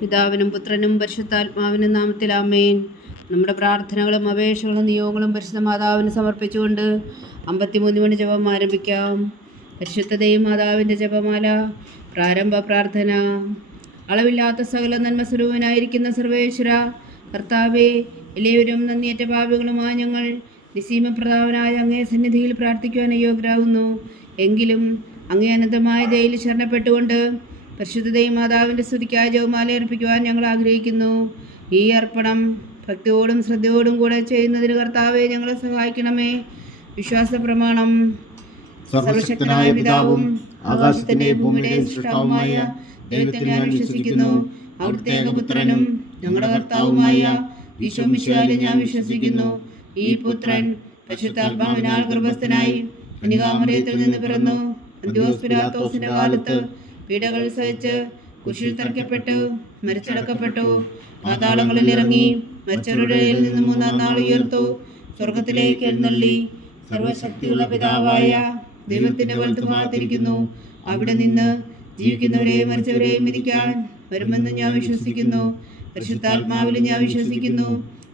പിതാവിനും പുത്രനും പരിശുദ്ധാത്മാവിനും നാമത്തിൽ ആമേൻ. നമ്മുടെ പ്രാർത്ഥനകളും അപേക്ഷകളും നിയോഗങ്ങളും പരിശുദ്ധ മാതാവിന് സമർപ്പിച്ചുകൊണ്ട് 53 മണി ജപം ആരംഭിക്കാം. പരിശുദ്ധതയും മാതാവിൻ്റെ ജപമാല. പ്രാരംഭ പ്രാർത്ഥന. അളവില്ലാത്ത സകല നന്മ സ്വരൂപനായിരിക്കുന്ന സർവേശ്വര കർത്താവേ, എല്ലാവരും നന്ദിയേറ്റ പാപികളുമായ ഞങ്ങൾ നിസീമപ്രതാപനായ അങ്ങേ സന്നിധിയിൽ പ്രാർത്ഥിക്കുവാൻ യോഗ്യരാകുന്നു. എങ്കിലും അങ്ങേ അനന്തമായ ദയയിൽ ശരണപ്പെട്ടുകൊണ്ട് പരിശുദ്ധതയും മാതാവിൻ്റെ സ്തുതിക്കായി ജപമാല അർപ്പിക്കുവാൻ ഞങ്ങൾ ആഗ്രഹിക്കുന്നു. ഈ അർപ്പണം ഭക്തിയോടും ശ്രദ്ധയോടും കൂടെ ചെയ്യുന്നതിന് കർത്താവെ ഞങ്ങളെ സഹായിക്കണമേ. വിശ്വാസ പ്രമാണം. സർവശക്തനായ പിതാവും ആകാശത്തിന്റെയും ഭൂമിയുടെയും സൃഷ്ടാവുമായ ദൈവത്തെ ഞാൻ വിശ്വസിക്കുന്നു. അവിടുത്തെ ഏകപുത്രനും ഞങ്ങളുടെ കർത്താവുമായ ഈശോ മിശിഹായിൽ ഞാൻ വിശ്വസിക്കുന്നു. ഈ പുത്രൻ പരിശുദ്ധാത്മാവിനാൽ ഗർഭസ്ഥനായി കന്യകാമറിയത്തിൽ നിന്ന് പിറന്നു. അന്ത്യോസ് പിലാത്തോസിന്റെ കാലത്ത് പീഡകൾ സഹിച്ച് കുരിശിൽ തറയ്ക്കപ്പെട്ടു, മരിച്ചടക്കപ്പെട്ടു, പാതാളങ്ങളിൽ ഇറങ്ങി, മരിച്ചവരുടെ ഇടയിൽ നിന്ന് 3-ാം നാൾ ഉയർത്തു, സ്വർഗത്തിലേക്ക് എഴുന്നള്ളി, സർവശക്തിയുള്ള പിതാവായ ദൈവത്തിന്റെ വലത്തുഭാഗത്തിരിക്കുന്നു. അവിടെ നിന്ന് ജീവിക്കുന്നവരെയും മരിച്ചവരെയും വിധിക്കാൻ വരുമെന്ന് ഞാൻ വിശ്വസിക്കുന്നു. പരിശുദ്ധാത്മാവിലും ഞാൻ വിശ്വസിക്കുന്നു.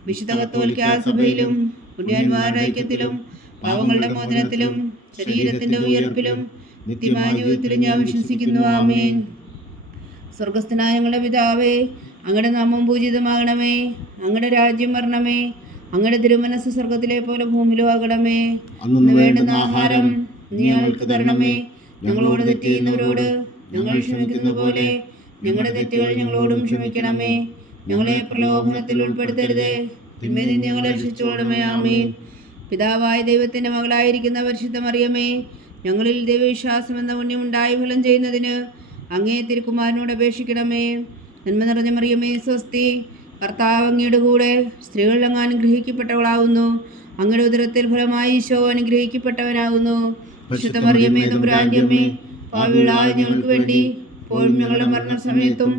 വിശുദ്ധ കത്തോലിക്കാ സഭയിലും പുണ്യവാന്മാരുടെ ഐക്യത്തിലും പാവങ്ങളുടെ മോചനത്തിലും ശരീരത്തിന്റെ ഉയർപ്പിലും നിത്യമായ ജീവിതത്തിലും ഞാൻ വിശ്വസിക്കുന്നു. ആമേൻ. സ്വർഗസ്ഥനായ ഞങ്ങളുടെ പിതാവേ, അങ്ങയുടെ നാമം പൂജിതമാകണമേ. അങ്ങയുടെ രാജ്യം വരണമേ. അങ്ങയുടെ തിരുമനസ് സ്വർഗത്തിലെ പോലെ ഭൂമിയിലും ആകണമേ. അന്ന് വേണ്ടുന്ന ആഹാരം നീ ഞങ്ങൾക്ക് തരണമേ. ഞങ്ങളോട് തെറ്റ് ചെയ്യുന്നവരോട് ഞങ്ങൾ ക്ഷമിക്കുന്ന പോലെ ഞങ്ങളുടെ തെറ്റുകൾ ഞങ്ങളോടും ക്ഷമിക്കണമേ. ഞങ്ങളെ പ്രലോഭനത്തിൽ ഉൾപ്പെടുത്തരുതേ, തിന്മയിൽ നിന്ന് ഞങ്ങളെ രക്ഷിച്ചുകൊള്ളണമേ. ആമേൻ. പിതാവായ ദൈവത്തിന്റെ മകളായിരിക്കുന്ന പരിശുദ്ധ മറിയമേ, ഞങ്ങളിൽ ദൈവവിശ്വാസം എന്ന പുണ്യമുണ്ടായി ഫലം ചെയ്യുന്നതിന് അങ്ങേ തിരുക്കുമാരനോട് അപേക്ഷിക്കണമേ. നന്മ നിറഞ്ഞ മറിയമേ, സ്വസ്തി. കർത്താവ് അങ്ങയുടെ കൂടെ സ്ത്രീകളിൽ അങ്ങ് അനുഗ്രഹിക്കപ്പെട്ടവളാവുന്നു. അങ്ങയുടെ ഉദരത്തിൽ ഫലമായി ഈശോ അനുഗ്രഹിക്കപ്പെട്ടവനാകുന്നു. പരിശുദ്ധ മറിയമേ, തമ്പുരാന്റെ അമ്മേ, പാപികളായ ഞങ്ങൾക്ക് വേണ്ടി ഇപ്പോഴും ഞങ്ങളുടെ മരണസമയത്തും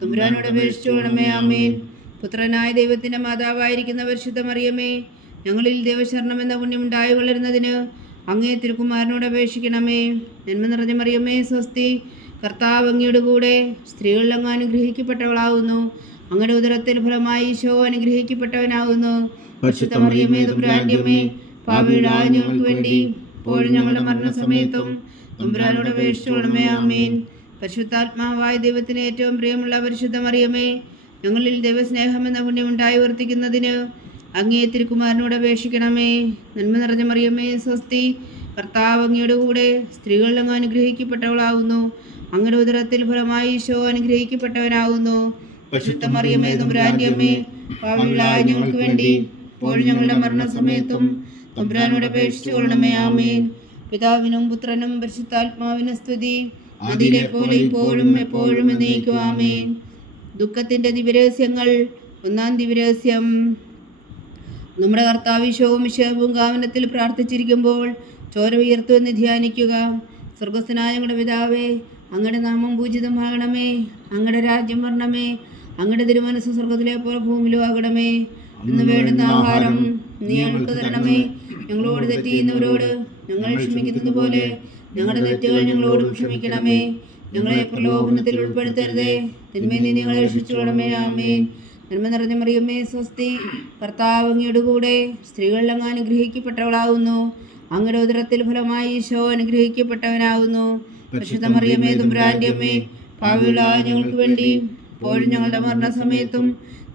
തമ്പുരാനോട് അപേക്ഷിച്ചുകൊള്ളണമേ. ആമേൻ. പുത്രനായ ദൈവത്തിന്റെ മാതാവായിരിക്കുന്ന പരിശുദ്ധ മറിയമേ, ഞങ്ങളിൽ ദൈവശരണം എന്ന പുണ്യമുണ്ടായി വളരുന്നതിന് അങ്ങേ തിരുക്കുമാരനോട് അപേക്ഷിക്കണമേ. നന്മ നിറഞ്ഞ മറിയമേ, സ്വസ്തി. കർത്താവ് അങ്ങയുടെ കൂടെ സ്ത്രീകളിൽ അങ്ങ് അനുഗ്രഹിക്കപ്പെട്ടവളാകുന്നു. അങ്ങയുടെ ഉദരത്തിൽ ഫലമായി ഈശോ അനുഗ്രഹിക്കപ്പെട്ടവനാകുന്നു. പരിശുദ്ധ മറിയമേ, തമ്പുരാന്റെ അമ്മേ, പാപികളായ ഞങ്ങൾക്ക് വേണ്ടി ഇപ്പോഴും ഞങ്ങളുടെ മരണസമയത്തും തമ്പുരാനോട് അപേക്ഷിച്ചുകൊള്ളണമേ. ആമേൻ. പരിശുദ്ധാത്മാവായ ദൈവത്തിന് ഏറ്റവും പ്രിയമുള്ള പരിശുദ്ധ മറിയമേ, ഞങ്ങളിൽ ദൈവസ്നേഹം എന്ന പുണ്യമുണ്ടായി വർത്തിക്കുന്നതിന് അങ്ങേ തിരുക്കുമാരനോട് അപേക്ഷിക്കണമേ. നന്മ നിറഞ്ഞ മറിയമേ, സ്വസ്തി. കർത്താവ് അങ്ങയുടെ കൂടെ സ്ത്രീകളിൽ അങ്ങ് അനുഗ്രഹിക്കപ്പെട്ടവളാകുന്നു. അങ്ങയുടെ ഉദരത്തിൽ ഫലമായി ഈശോ അനുഗ്രഹിക്കപ്പെട്ടവനാകുന്നു. പരിശുദ്ധ മറിയമേ, തമ്പുരാന്റെ അമ്മേ, പാപികളായ ഞങ്ങൾക്ക് വേണ്ടി ഇപ്പോഴും ഞങ്ങളുടെ മരണസമയത്തും തമ്പുരാനോട് അപേക്ഷിച്ചുകൊള്ളണമേ. ആമേൻ. പിതാവിനും പുത്രനും പരിശുദ്ധാത്മാവിനും സ്തുതി, അതിലെ പോലെ ഇപ്പോഴും എപ്പോഴും എന്നേക്കും. ആമേൻ. ദുഃഖത്തിന്റെ ദിവരഹസ്യങ്ങൾ. 1-ാം ദിവരഹസ്യം. നമ്മുടെ കർത്താവ് ഈശോവും പൂങ്കാവനത്തിൽ പ്രാർത്ഥിച്ചിരിക്കുമ്പോൾ ചോര ഉയർത്തുവെന്ന് ധ്യാനിക്കുക. സ്വർഗസ്ഥനായ ഞങ്ങളുടെ പിതാവേ, അങ്ങയുടെ നാമം പൂജിതമാകണമേ. അങ്ങയുടെ രാജ്യം വരണമേ. അങ്ങയുടെ തിരുമനസ് സ്വർഗത്തിലെ പോലെ ഭൂമിയിലും ആകണമേ. ഇന്ന് വേണ്ടുന്ന ആഹാരം നീ ഞങ്ങൾക്ക് തരണമേ. ഞങ്ങളോട് തെറ്റ് ചെയ്യുന്നവരോട് ഞങ്ങൾ ക്ഷമിക്കുന്നത് പോലെ ഞങ്ങളുടെ തെറ്റുകൾ ഞങ്ങളോടും ക്ഷമിക്കണമേ. ഞങ്ങളെ പ്രലോഭനത്തിൽ ഉൾപ്പെടുത്തരുതേ, തിന്മയിൽ നിന്ന് ഞങ്ങളെ രക്ഷിച്ചുകൊള്ളണമേ. ആമേൻ. നന്മ നിറഞ്ഞ മറിയമേ, സ്വസ്തി. കർത്താവ് അങ്ങയുടെ കൂടെ സ്ത്രീകളിൽ അങ്ങ് അനുഗ്രഹിക്കപ്പെട്ടവളാകുന്നു. അങ്ങയുടെ ഉദരത്തിൽ ഫലമായി ഈശോ അനുഗ്രഹിക്കപ്പെട്ടവനാകുന്നു. പരിശുദ്ധ മറിയമേ, തമ്പുരാന്റെ അമ്മേ, പാപികളായ ഞങ്ങൾക്ക് വേണ്ടി ഇപ്പോഴും ഞങ്ങളുടെ മരണസമയത്തും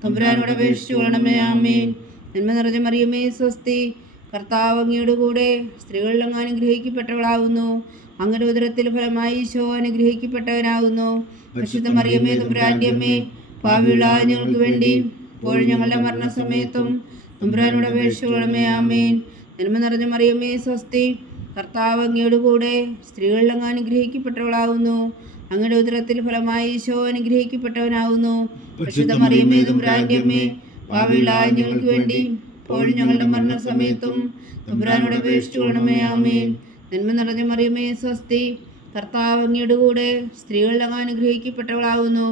തമ്പുരാനോട് അപേക്ഷിച്ചുകൊള്ളണമേ. ആമേൻ. നന്മ നിറഞ്ഞ മറിയമേ, സ്വസ്തി. കർത്താവ് അങ്ങയുടെ കൂടെ സ്ത്രീകളിൽ അങ്ങ് അനുഗ്രഹിക്കപ്പെട്ടവളാകുന്നു. അങ്ങയുടെ ഉദരത്തിൽ ഫലമായി ഈശോ അനുഗ്രഹിക്കപ്പെട്ടവനാകുന്നു. പരിശുദ്ധ മറിയമേ, തമ്പുരാന്റെ അമ്മേ, പാപികളായ ഞങ്ങൾക്ക് വേണ്ടി ഇപ്പോഴും ഞങ്ങളുടെ മരണസമയത്തും തമ്പുരാനോട് അപേക്ഷിച്ചുകൊള്ളണമേ. ആമേൻ. നന്മ നിറഞ്ഞ മറിയമേ, സ്വസ്തി. കർത്താവ് അങ്ങയുടെ കൂടെ സ്ത്രീകളിൽ അങ്ങ് അനുഗ്രഹിക്കപ്പെട്ടവളാകുന്നു. അങ്ങയുടെ ഉദരത്തിൽ ഫലമായി ഈശോ അനുഗ്രഹിക്കപ്പെട്ടവനാകുന്നു. പരിശുദ്ധ മറിയമേ, തമ്പുരാന്റെ അമ്മേ, പാപികളായ ഞങ്ങൾക്ക് വേണ്ടി ഇപ്പോഴും ഞങ്ങളുടെ മരണസമയത്തും തമ്പുരാനോട് അപേക്ഷിച്ചുകൊള്ളണമേ. ആമേൻ. നന്മ നിറഞ്ഞ മറിയമേ, സ്വസ്തി. കർത്താവ് അങ്ങയുടെ കൂടെ സ്ത്രീകളിൽ അങ്ങ് അനുഗ്രഹിക്കപ്പെട്ടവളാകുന്നു.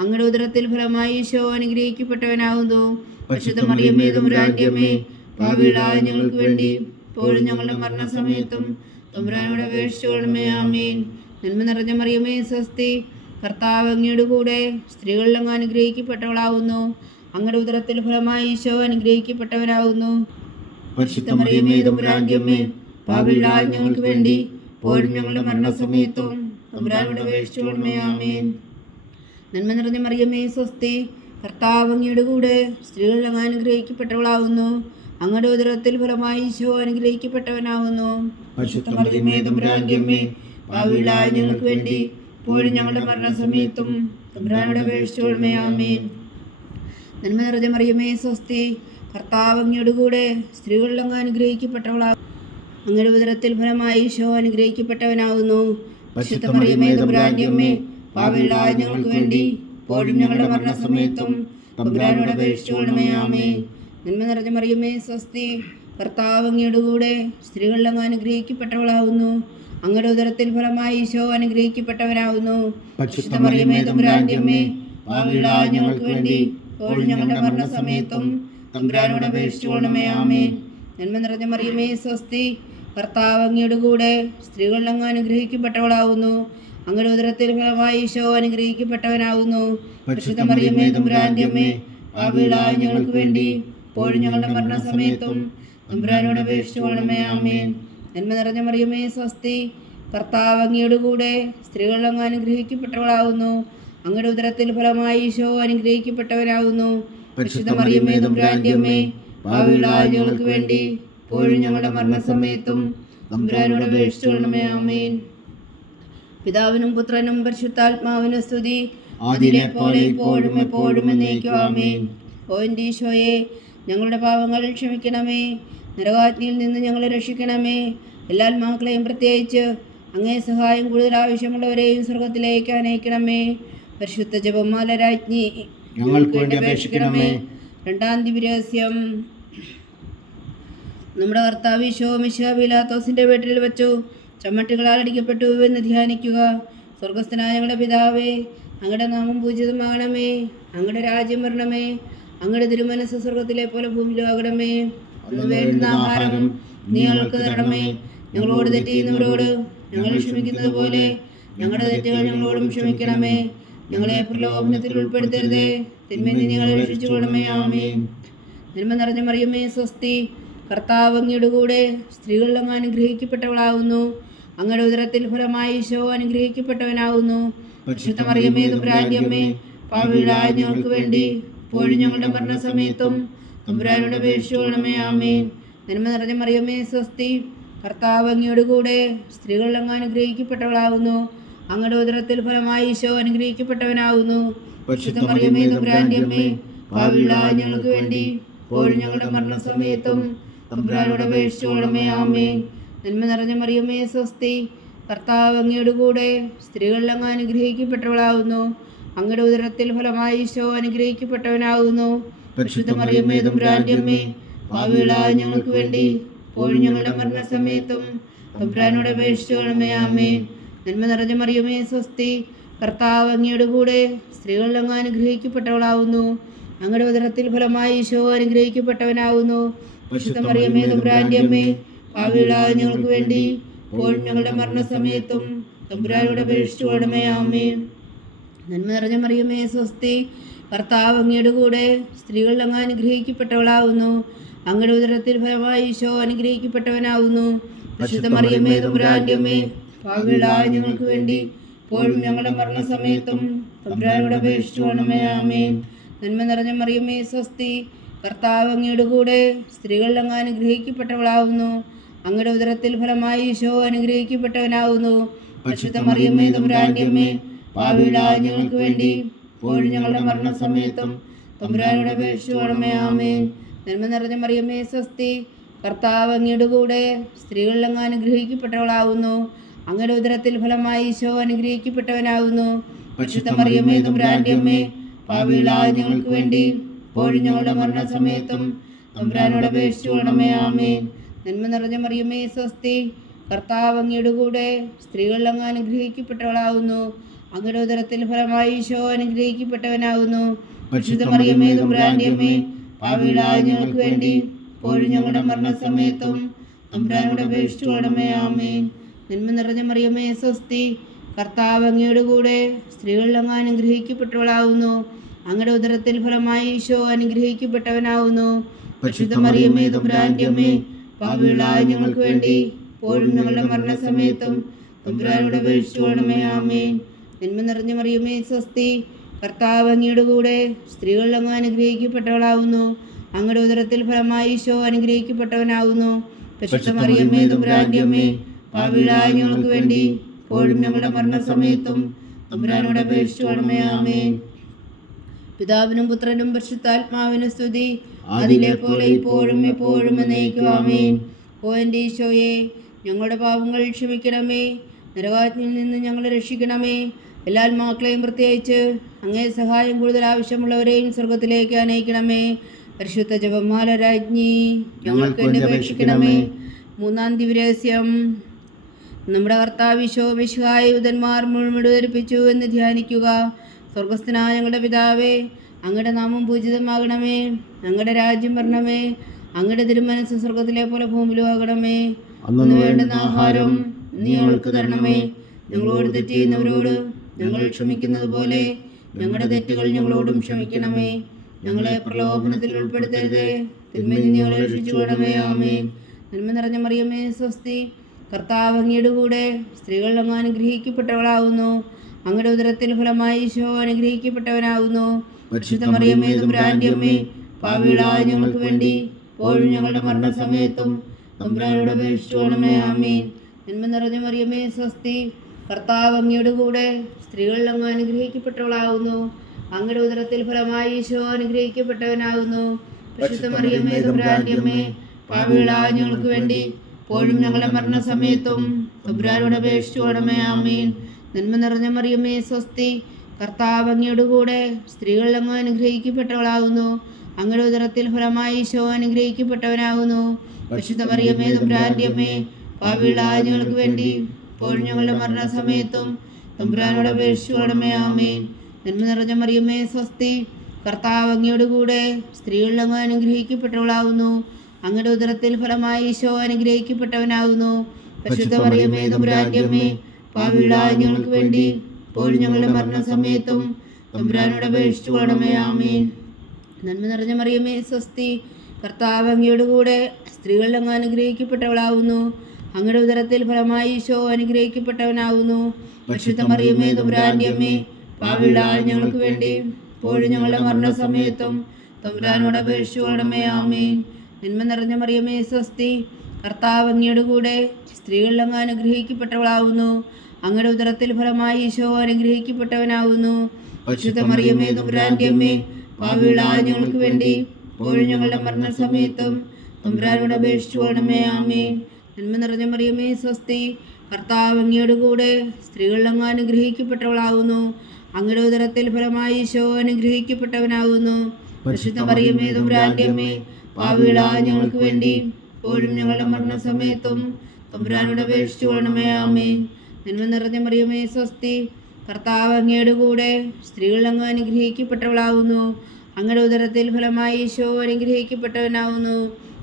അങ്ങയുടെ ഉദരത്തിൽ ഫലമായി ഈശോ അനുഗ്രഹിക്കപ്പെട്ടവനാകുന്നു. പരിശുദ്ധ മറിയമേ, തമ്പുരാന്റെ അമ്മേ, പാപികളായ ഞങ്ങൾക്ക് വേണ്ടി ഇപ്പോഴും ഞങ്ങളുടെ മരണസമയത്തും തമ്പുരാനോട് അപേക്ഷിച്ചുകൊള്ളണമേ. ആമേൻ. നന്മ നിറഞ്ഞ മറിയമേ, സ്വസ്തി. കർത്താവ് അങ്ങയുടെ കൂടെ സ്ത്രീകളിൽ അങ്ങ് അനുഗ്രഹിക്കപ്പെട്ടവളാവുന്നു. അങ്ങയുടെ ഉദരത്തിൽ ഫലമായി ഈശോ അനുഗ്രഹിക്കപ്പെട്ടവനാകുന്നു. പരിശുദ്ധ മറിയമേ തമ്പുരാന്റെ അമ്മേ, പാപികളായ ഞങ്ങൾക്ക് വേണ്ടി ഇപ്പോഴും ഞങ്ങളുടെ മരണസമയത്തും തമ്പുരാനോട് അപേക്ഷിച്ചുകൊള്ളണമേ. ആമേൻ. നന്മ നിറഞ്ഞ മറിയമേ സ്വസ്തി, കർത്താവ് അങ്ങയുടെ കൂടെ സ്ത്രീകളിൽ അങ്ങ് അനുഗ്രഹിക്കപ്പെട്ടവളാവുന്നു. അങ്ങയുടെ ഉദരത്തിൽ ഫലമായി ഈശോ അനുഗ്രഹിക്കപ്പെട്ടവനാകുന്നു. പരിശുദ്ധ മറിയമേ തമ്പുരാന്റെ അമ്മേ, പാപികളായ ഞങ്ങൾക്ക് വേണ്ടി ഇപ്പോഴും ഞങ്ങളുടെ മരണസമയത്തും തമ്പുരാനോട് അപേക്ഷിച്ചുകൊള്ളണമേ. ആമേൻ. നന്മ നിറഞ്ഞ മറിയമേ സ്വസ്തി, കർത്താവ് അങ്ങയുടെ കൂടെ സ്ത്രീകളിൽ അങ്ങ് അനുഗ്രഹിക്കപ്പെട്ടവളാകുന്നു. അങ്ങയുടെ ഉദരത്തിൽ ഫലമായി ഈശോ അനുഗ്രഹിക്കപ്പെട്ടവനാകുന്നു. പരിശുദ്ധ മറിയമേ തമ്പുരാന്റെ അമ്മേ, പാപികളായ ഞങ്ങൾക്ക് വേണ്ടി ഇപ്പോഴും ഞങ്ങളുടെ മരണസമയത്തും തമ്പുരാനോട് അപേക്ഷിച്ചുകൊള്ളണമേ. ആമേൻ. നന്മ നിറഞ്ഞ മറിയമേ സ്വസ്തി, കർത്താവ് അങ്ങയുടെ കൂടെ സ്ത്രീകളിൽ അങ്ങ് അനുഗ്രഹിക്കപ്പെട്ടവളാകുന്നു. അങ്ങയുടെ ഉദരത്തിൽ ഫലമായി ഈശോ അനുഗ്രഹിക്കപ്പെട്ടവനാകുന്നു. പരിശുദ്ധ മറിയമേ തമ്പുരാന്റെ അമ്മേ, പാപികളായ ഞങ്ങൾക്ക് വേണ്ടി ഇപ്പോഴും ഞങ്ങളുടെ മരണസമയത്തും തമ്പുരാനോട് അപേക്ഷിച്ചുകൊള്ളണമേ. ആമേൻ. നന്മ നിറഞ്ഞ മറിയമേ സ്വസ്തി, കർത്താവ് അങ്ങയുടെ കൂടെ സ്ത്രീകളിൽ അങ്ങ് അനുഗ്രഹിക്കപ്പെട്ടവളാകുന്നു. അങ്ങയുടെ ഉദരത്തിൽ ഫലമായി ഈശോ അനുഗ്രഹിക്കപ്പെട്ടവനാകുന്നു. പരിശുദ്ധ മറിയമേ തമ്പുരാന്റെ അമ്മേ, പാപികളായ ഞങ്ങൾക്ക് വേണ്ടി ഇപ്പോഴും ഞങ്ങളുടെ മരണസമയത്തും തമ്പുരാനോട് അപേക്ഷിച്ചുകൊള്ളണമേ. ആമേൻ. നന്മ നിറഞ്ഞ മറിയമേ സ്വസ്തി, കർത്താവ് അങ്ങയുടെ കൂടെ സ്ത്രീകളിൽ അങ്ങ് അനുഗ്രഹിക്കപ്പെട്ടവളാകുന്നു. അങ്ങയുടെ ഉദരത്തിൽ ഫലമായി ഈശോ അനുഗ്രഹിക്കപ്പെട്ടവനാകുന്നു. പരിശുദ്ധ മറിയമേ തമ്പുരാന്റെ അമ്മേ, പാപികളായ ഞങ്ങൾക്ക് വേണ്ടി ഇപ്പോഴും ഞങ്ങളുടെ മരണസമയത്തും തമ്പുരാനോട് അപേക്ഷിച്ചുകൊള്ളണമേ. ആമേൻ. പിതാവിനും പുത്രനും പരിശുദ്ധാത്മാവിനും സ്തുതി, ആദിയിലെ പോലെ ഇപ്പോഴും എപ്പോഴും എന്നേക്കും. ആമേൻ. ഓ എൻ്റെ ഈശോയെ, ഞങ്ങളുടെ പാപങ്ങൾ ക്ഷമിക്കണമേ. നരകാഗ്നിയിൽ നിന്ന് ഞങ്ങളെ രക്ഷിക്കണമേ. എല്ലാ ആത്മാക്കളെയും പ്രത്യേകിച്ച് അങ്ങേ സഹായം കൂടുതൽ ആവശ്യമുള്ളവരെയും സ്വർഗത്തിലേക്ക് അനയിക്കണമേ. പരിശുദ്ധ ജപമാല രാജ്ഞി ഞങ്ങൾക്ക് വേണ്ടി അപേക്ഷിക്കണമേ. രണ്ടാം ദിവ്യരഹസ്യം. നമ്മുടെ കർത്താവ് ഈശോ മിശിഹാ പീലാത്തോസിന്റെ വീട്ടിൽ വെച്ചു ചമ്മട്ടികളാൽ അടിക്കപ്പെട്ടു എന്ന് ധ്യാനിക്കുക. സ്വർഗസ്ഥനായ ഞങ്ങളുടെ പിതാവേ, അങ്ങയുടെ നാമം പൂജിതമാകണമേ. അങ്ങയുടെ രാജ്യം വരണമേ. അങ്ങയുടെ തിരുമനസ്സ് സ്വർഗത്തിലെ പോലെ ഭൂമിയിലും ആകണമേ. അന്ന് വേണ്ടുന്ന ആഹാരം നീ ഞങ്ങൾക്ക് തരണമേ. ഞങ്ങളോട് തെറ്റ് ചെയ്യുന്നവരോട് ഞങ്ങൾ ക്ഷമിക്കുന്നത് പോലെ ഞങ്ങളുടെ തെറ്റുകൾ ഞങ്ങളോടും ക്ഷമിക്കണമേ. ഞങ്ങളെ പ്രലോഭനത്തിൽ ഉൾപ്പെടുത്തരുതേ, തിന്മയിൽ നിന്ന് ഞങ്ങളെ രക്ഷിച്ചുകൊള്ളണമേ. ആമേൻ. നന്മ നിറഞ്ഞ മറിയമേ സ്വസ്തി, കർത്താവ് അങ്ങയുടെ കൂടെ സ്ത്രീകളിൽ അങ്ങ് അനുഗ്രഹിക്കപ്പെട്ടവളാകുന്നു. അങ്ങയുടെ ഉദരത്തിൽ ഫലമായി ഈശോ അനുഗ്രഹിക്കപ്പെട്ടവനാകുന്നു. പരിശുദ്ധ മറിയമേ തമ്പുരാന്റെ അമ്മേ, പാപികളായ ഞങ്ങൾക്ക് വേണ്ടി ഇപ്പോഴും ഞങ്ങളുടെ മരണസമയത്തും തമ്പുരാനോട് അപേക്ഷിച്ചുകൊള്ളണമേ. ആമേൻ. നന്മ നിറഞ്ഞ മറിയമേ സ്വസ്തി, കർത്താവ് അങ്ങയുടെ കൂടെ സ്ത്രീകളിൽ അങ്ങ് അനുഗ്രഹിക്കപ്പെട്ടവളാകുന്നു. അങ്ങയുടെ ഉദരത്തിൽ ഫലമായി ഈശോ അനുഗ്രഹിക്കപ്പെട്ടവനാകുന്നു. പരിശുദ്ധ മറിയമേ തമ്പുരാന്റെ അമ്മേ, പാപികളായ ഞങ്ങൾക്ക് വേണ്ടി ഇപ്പോഴും ഞങ്ങളുടെ മരണസമയത്തും തമ്പുരാനോട് അപേക്ഷിച്ചുകൊള്ളണമേ. ആമേൻ. നന്മ നിറഞ്ഞ മറിയമേ സ്വസ്തി, കർത്താവ് അങ്ങയുടെ കൂടെ സ്ത്രീകളിൽ അങ്ങ് അനുഗ്രഹിക്കപ്പെട്ടവളാകുന്നു. അങ്ങയുടെ ഉദരത്തിൽ ഫലമായി ഈശോ അനുഗ്രഹിക്കപ്പെട്ടവനാകുന്നു. പരിശുദ്ധ മറിയമേ തമ്പുരാന്റെ അമ്മേ, പാപികളായ ഞങ്ങൾക്ക് വേണ്ടി ഇപ്പോഴും ഞങ്ങളുടെ മരണസമയത്തും തമ്പുരാനോട് അപേക്ഷിച്ചുകൊള്ളണമേ. ആമേൻ. നന്മ നിറഞ്ഞ മറിയമേ സ്വസ്തി, കർത്താവ് അങ്ങയുടെ കൂടെ സ്ത്രീകളിൽ അങ്ങ് അനുഗ്രഹിക്കപ്പെട്ടവളാകുന്നു. അങ്ങയുടെ ഉദരത്തിൽ ഫലമായി ഈശോ അനുഗ്രഹിക്കപ്പെട്ടവനാകുന്നു. പരിശുദ്ധ മറിയമേ തമ്പുരാന്റെ അമ്മേ, പാപികളായ ഞങ്ങൾക്ക് വേണ്ടി ഇപ്പോഴും ഞങ്ങളുടെ മരണസമയത്തും തമ്പുരാനോട് അപേക്ഷിച്ചുകൊള്ളണമേ. ആമേൻ. നന്മ നിറഞ്ഞ മറിയമേ സ്വസ്തി, കർത്താവ് അങ്ങയുടെ കൂടെ സ്ത്രീകളിൽ അങ്ങ് അനുഗ്രഹിക്കപ്പെട്ടവളാകുന്നു. അങ്ങയുടെ ഉദരത്തിൽ ഫലമായി ഈശോ അനുഗ്രഹിക്കപ്പെട്ടവനാകുന്നു. പരിശുദ്ധ മറിയമേ തമ്പുരാന്റെ അമ്മേ, പാപികളായ ഞങ്ങൾക്ക് വേണ്ടി ഇപ്പോഴും ഞങ്ങളുടെ മരണസമയത്തും തമ്പുരാനോട് അപേക്ഷിച്ചുകൊള്ളണമേ. ആമേൻ. നന്മ നിറഞ്ഞ മറിയമേ സ്വസ്തി, കർത്താവ് അങ്ങയുടെ കൂടെ സ്ത്രീകളിൽ അങ്ങ് അനുഗ്രഹിക്കപ്പെട്ടവളാകുന്നു. അങ്ങയുടെ ഉദരത്തിൽ ഫലമായി ഈശോ അനുഗ്രഹിക്കപ്പെട്ടവനാകുന്നു. പരിശുദ്ധ മറിയമേ തമ്പുരാന്റെ അമ്മേ, പാപികളായ ഞങ്ങൾക്ക് വേണ്ടി ഇപ്പോഴും ഞങ്ങളുടെ മരണസമയത്തും തമ്പുരാനോട് അപേക്ഷിച്ചുകൊള്ളണമേ. ആമേൻ. നന്മ നിറഞ്ഞ മറിയമേ സ്വസ്തി, കർത്താവ് അങ്ങയുടെ കൂടെ സ്ത്രീകളിൽ അങ്ങ് അനുഗ്രഹിക്കപ്പെട്ടവളാകുന്നു. അങ്ങയുടെ ഉദരത്തിൽ ഫലമായി ഈശോ അനുഗ്രഹിക്കപ്പെട്ടവനാകുന്നു. പരിശുദ്ധ മറിയമേ തമ്പുരാന്റെ അമ്മേ, പാപികളായ ഞങ്ങൾക്ക് വേണ്ടി ഇപ്പോഴും ഞങ്ങളുടെ മരണസമയത്തും തമ്പുരാനോട് അപേക്ഷിച്ചുകൊള്ളണമേ. ആമേൻ. നന്മ നിറഞ്ഞ മറിയമേ സ്വസ്തി, കർത്താവ് അങ്ങയുടെ കൂടെ സ്ത്രീകളിൽ അങ്ങ് അനുഗ്രഹിക്കപ്പെട്ടവളാകുന്നു. അങ്ങയുടെ ഉദരത്തിൽ ഫലമായി ഈശോ അനുഗ്രഹിക്കപ്പെട്ടവനാകുന്നു. പരിശുദ്ധ മറിയമേ തമ്പുരാന്റെ അമ്മേ, പാപികളായ ഞങ്ങൾക്ക് വേണ്ടി ഇപ്പോഴും ഞങ്ങളുടെ മരണസമയത്തും തമ്പുരാനോട് അപേക്ഷിച്ചുകൊള്ളണമേ. ആമേൻ. നന്മ നിറഞ്ഞ മറിയമേ സ്വസ്തി, കർത്താവ് അങ്ങയുടെ കൂടെ സ്ത്രീകളിൽ അങ്ങ് അനുഗ്രഹിക്കപ്പെട്ടവളാവുന്നു. അങ്ങയുടെ ഉദരത്തിൽ ഫലമായി ഈശോ അനുഗ്രഹിക്കപ്പെട്ടവനാവുന്നു. പരിശുദ്ധ മറിയമേ തമ്പുരാന്റെ അമ്മേ, പാപികളായ ഞങ്ങൾക്ക് വേണ്ടി ഇപ്പോഴും ഞങ്ങളുടെ മരണസമയത്തും തമ്പുരാനോട് അപേക്ഷിച്ചുകൊള്ളണമേ. ആമേൻ. നന്മ നിറഞ്ഞ മറിയമേ സ്വസ്തി, കർത്താവ് അങ്ങയുടെ കൂടെ സ്ത്രീകളിൽ അങ്ങ് അനുഗ്രഹിക്കപ്പെട്ടവളാവുന്നു. അങ്ങയുടെ ഉദരത്തിൽ ഫലമായി ഈശോ അനുഗ്രഹിക്കപ്പെട്ടവനാവുന്നു. പരിശുദ്ധ മറിയമേ തമ്പുരാന്റെ അമ്മേ, പാപികളായ ഞങ്ങൾക്ക് വേണ്ടി ഇപ്പോഴും ഞങ്ങളുടെ മരണസമയത്തും തമ്പുരാനോട് അപേക്ഷിച്ചുകൊള്ളണമേ. ആമേൻ. പിതാവിനും പുത്രനും പരിശുദ്ധാത്മാവിനും സ്തുതി, അതിലെ പോലെ ഇപ്പോഴും എപ്പോഴും എന്നേക്കും. ആമേൻ. ഓ എൻ്റെ ഈശോയെ, ഞങ്ങളുടെ പാപങ്ങൾ ക്ഷമിക്കണമേ, നരകാഗ്നിയിൽ നിന്ന് ഞങ്ങളെ രക്ഷിക്കണമേ. എല്ലാ ആത്മാക്കളെയും പ്രത്യേകിച്ച് അങ്ങേ സഹായം കൂടുതൽ ആവശ്യമുള്ളവരെയും സ്വർഗത്തിലേക്ക് അനയിക്കണമേ. പരിശുദ്ധ ജപമാല രാജ്ഞി, ഞങ്ങൾക്ക് വേണ്ടി അപേക്ഷിക്കണമേ. മൂന്നാം ദിവ്യരഹസ്യം. നമ്മുടെ കർത്താവ് ഈശോ മിശിഹായെ യൂതന്മാർ മുഴുമിടുവരിപ്പിച്ചു എന്ന് ധ്യാനിക്കുക. സ്വർഗസ്ഥനായ ഞങ്ങളുടെ പിതാവേ, അങ്ങയുടെ നാമം പൂജിതമാകണമേ, അങ്ങയുടെ രാജ്യം വരണമേ, അങ്ങയുടെ തിരുമനസ്സ് സ്വർഗത്തിലെ പോലെ ഭൂമിയിലും ആകണമേ. അന്ന് വേണ്ടുന്ന ആഹാരം നീ ഞങ്ങൾക്ക് തരണമേ. ഞങ്ങളോട് തെറ്റ് ചെയ്യുന്നവരോട് ഞങ്ങൾ ക്ഷമിക്കുന്നത് പോലെ ഞങ്ങളുടെ തെറ്റുകൾ ഞങ്ങളോടും ക്ഷമിക്കണമേ. ഞങ്ങളെ പ്രലോഭനത്തിൽ ഉൾപ്പെടുത്തരുതേ, തിന്മയിൽ നിന്ന് ഞങ്ങളെ രക്ഷിച്ചുകൊള്ളണമേ. ആമേൻ. നന്മ നിറഞ്ഞ മറിയമേ സ്വസ്തി, കർത്താവ് അങ്ങയുടെ കൂടെ സ്ത്രീകളിൽ അങ്ങ് അനുഗ്രഹിക്കപ്പെട്ടവളാവുന്നു. അങ്ങയുടെ ഉദരത്തിൽ ഫലമായി ഈശോ അനുഗ്രഹിക്കപ്പെട്ടവനാവുന്നു. പരിശുദ്ധ മറിയമേ തമ്പുരാന്റെ അമ്മേ, പാപികളായ ഞങ്ങൾക്ക് വേണ്ടി ഇപ്പോഴും ഞങ്ങളുടെ മരണസമയത്തും തമ്പുരാനോട് അപേക്ഷിച്ചുകൊള്ളണമേ. ആമേൻ. നന്മ നിറഞ്ഞ മറിയമേ സ്വസ്തി, കർത്താവ് അങ്ങയുടെ കൂടെ സ്ത്രീകളിൽ അങ്ങ് അനുഗ്രഹിക്കപ്പെട്ടവളാവുന്നു. അങ്ങയുടെ ഉദരത്തിൽ ഫലമായി ഈശോ അനുഗ്രഹിക്കപ്പെട്ടവനാകുന്നു. പരിശുദ്ധ മറിയമേ തമ്പുരാന്റെ അമ്മേ, പാപികളായ ഞങ്ങൾക്ക് വേണ്ടി ഇപ്പോഴും ഞങ്ങളുടെ മരണസമയത്തും തമ്പുരാനോട് അപേക്ഷിച്ചുകൊള്ളണമേ. ആമേൻ. നന്മ നിറഞ്ഞ മറിയമേ സ്വസ്തി, കർത്താവ് അങ്ങയുടെ കൂടെ സ്ത്രീകളിൽ അങ്ങ് അനുഗ്രഹിക്കപ്പെട്ടവളാകുന്നു. അങ്ങയുടെ ഉദരത്തിൽ ഫലമായി ഈശോ അനുഗ്രഹിക്കപ്പെട്ടവനാകുന്നു. പരിശുദ്ധ മറിയമേ തമ്പുരാന്റെ അമ്മേ, പാപികളായ ഞങ്ങൾക്ക് വേണ്ടി ഇപ്പോഴും ഞങ്ങളുടെ മരണസമയത്തും തമ്പുരാനോട് അപേക്ഷിച്ചുകൊള്ളണമേ. ആമേൻ. നന്മ നിറഞ്ഞ മറിയമേ സ്വസ്തി, കർത്താവ് അങ്ങയുടെ കൂടെ സ്ത്രീകളിൽ അങ്ങ് അനുഗ്രഹിക്കപ്പെട്ടവളാകുന്നു. അങ്ങയുടെ ഉദരത്തിൽ ഫലമായി ഈശോ അനുഗ്രഹിക്കപ്പെട്ടവനാകുന്നു. പരിശുദ്ധ മറിയമേ തമ്പുരാന്റെ അമ്മേ, പാപികളായ ഞങ്ങൾക്ക് വേണ്ടി ഇപ്പോഴും ഞങ്ങളുടെ മരണസമയത്തും തമ്പുരാനോട് അപേക്ഷിച്ചുകൊള്ളണമേ. ആമേൻ. നന്മ നിറഞ്ഞ മറിയമേ സ്വസ്തി, കർത്താവ് അങ്ങയുടെ കൂടെ സ്ത്രീകളിൽ അങ്ങ് അനുഗ്രഹിക്കപ്പെട്ടവളാവുന്നു. അങ്ങയുടെ ഉദരത്തിൽ ഫലമായി ഈശോ അനുഗ്രഹിക്കപ്പെട്ടവനാകുന്നു. പരിശുദ്ധ മറിയമേ തമ്പുരാന്റെ അമ്മേ, പാപികളായ ഞങ്ങൾക്ക് വേണ്ടി ഇപ്പോഴും ഞങ്ങളുടെ മരണസമയത്തും തമ്പുരാനോട് അപേക്ഷിച്ചുകൊള്ളണമേ. ആമേൻ. നന്മ നിറഞ്ഞ മറിയമേ സ്വസ്തി, കർത്താവ് അങ്ങയുടെ കൂടെ സ്ത്രീകളിൽ അങ്ങ് അനുഗ്രഹിക്കപ്പെട്ടവളാവുന്നു. അങ്ങയുടെ ഉദരത്തിൽ ഫലമായി ഈശോ അനുഗ്രഹിക്കപ്പെട്ടവനാകുന്നു. പരിശുദ്ധ മറിയമേ തമ്പുരാന്റെ അമ്മേ, പാപികളായ ഞങ്ങൾക്ക് വേണ്ടി ഇപ്പോഴും ഞങ്ങളുടെ മരണസമയത്തും തമ്പുരാനോട് അപേക്ഷിച്ചുകൊള്ളണമേ. ആമേൻ. നന്മ നിറഞ്ഞ മറിയമേ സ്വസ്തി, കർത്താവ് അങ്ങയുടെ കൂടെ സ്ത്രീകളിൽ അങ്ങ് അനുഗ്രഹിക്കപ്പെട്ടവളാകുന്നു. അങ്ങയുടെ ഉദരത്തിൽ ഫലമായി ഈശോ അനുഗ്രഹിക്കപ്പെട്ടവനാകുന്നു. പരിശുദ്ധ മറിയമേ തമ്പുരാന്റെ അമ്മേ, പാപികളായ ഞങ്ങൾക്ക് വേണ്ടി ഇപ്പോഴും ഞങ്ങളുടെ മരണസമയത്തും തമ്പുരാനോട് അപേക്ഷിച്ചുകൊള്ളണമേ. ആമേൻ. നന്മ നിറഞ്ഞ മറിയമേ സ്വസ്തി, കർത്താവ് അങ്ങയുടെ കൂടെ സ്ത്രീകളിൽ അങ്ങ് അനുഗ്രഹിക്കപ്പെട്ടവളാകുന്നു. അങ്ങയുടെ ഉദരത്തിൽ ഫലമായി ഈശോ അനുഗ്രഹിക്കപ്പെട്ടവനാകുന്നു.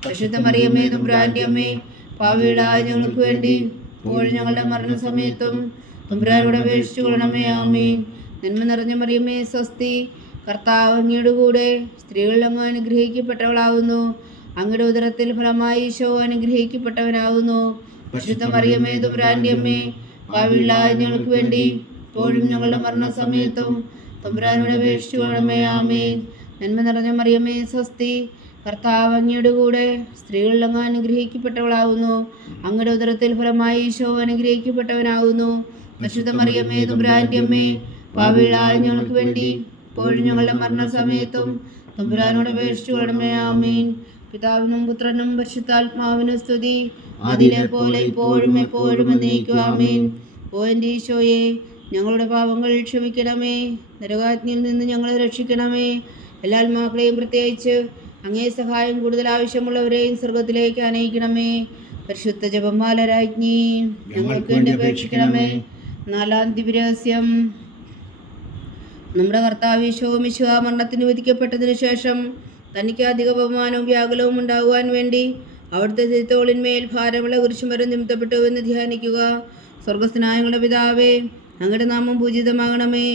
പരിശുദ്ധ മറിയമേ തമ്പുരാന്റെ അമ്മേ, പാപികളായ ഞങ്ങൾക്ക് വേണ്ടി ഇപ്പോഴും ഞങ്ങളുടെ മരണസമയത്തും തമ്പുരാനോട് അപേക്ഷിച്ചുകൊള്ളണമേ. ആമേൻ. നന്മ നിറഞ്ഞ മറിയമേ സ്വസ്തി, കർത്താവ് അങ്ങയുടെ കൂടെ സ്ത്രീകളിൽ അങ്ങ് അനുഗ്രഹിക്കപ്പെട്ടവളാകുന്നു. അങ്ങയുടെ ഉദരത്തിൽ ഫലമായി ഈശോ അനുഗ്രഹിക്കപ്പെട്ടവനാകുന്നു. പരിശുദ്ധ മറിയമേ തമ്പുരാന്റെ അമ്മേ, പാപികളായ ഞങ്ങൾക്ക് വേണ്ടി ഇപ്പോഴും ഞങ്ങളുടെ മരണസമയത്തും തമ്പുരാനോട് അപേക്ഷിച്ചുകൊള്ളണമേ. ആമേൻ. നന്മ നിറഞ്ഞ മറിയമേ സ്വസ്തി, കർത്താവ് അങ്ങയുടെ കൂടെ സ്ത്രീകളിൽ അങ്ങ് അനുഗ്രഹിക്കപ്പെട്ടവളാകുന്നു. അങ്ങയുടെ ഉദരത്തിൽ ഫലമായി ഈശോ അനുഗ്രഹിക്കപ്പെട്ടവനാകുന്നു. പരിശുദ്ധ മറിയമേ തമ്പുരാന്റെ അമ്മേ, പാപികളായ ഞങ്ങൾക്ക് വേണ്ടി ഇപ്പോഴും ഞങ്ങളുടെ മരണസമയത്തും തമ്പുരാനോട് അപേക്ഷിച്ചുകൊള്ളണമേ. ആമേൻ. പിതാവിനും പുത്രനും പരിശുദ്ധാത്മാവിനും സ്തുതി, അതിലെ പോലെ ഇപ്പോഴും എപ്പോഴും എന്നേക്കും. ആമേൻ. ഓ എൻ്റെ ഈശോയെ, ഞങ്ങളുടെ പാപങ്ങൾ ക്ഷമിക്കണമേ, നരകാഗ്നിയിൽ നിന്ന് ഞങ്ങളെ രക്ഷിക്കണമേ. എല്ലാ ആത്മാക്കളെയും പ്രത്യേകിച്ച് അങ്ങേ സഹായം കൂടുതൽ ആവശ്യമുള്ളവരെയും സ്വർഗത്തിലേക്ക് അനയിക്കണമേ. പരിശുദ്ധ ജപമാല രാജ്ഞി, ഞങ്ങൾക്ക് വേണ്ടി അപേക്ഷിക്കണമേ. നാലാം ദിവ്യരഹസ്യം. നമ്മുടെ കർത്താവ് ഈശോ മിശിഹാ മരണത്തിന് വിധിക്കപ്പെട്ടതിന് ശേഷം തനിക്ക് അധിക ബഹുമാനവും വ്യാകുലവും ഉണ്ടാകുവാൻ വേണ്ടി അവിടുത്തെ തിരുത്തോളിന്മേൽ ഭാരമുള്ള കുരിശുമരം നിമിത്തപ്പെട്ടു എന്ന് ധ്യാനിക്കുക. സ്വർഗസ്ഥനായ ഞങ്ങളുടെ പിതാവേ, അങ്ങയുടെ നാമം പൂജിതമാകണമേ.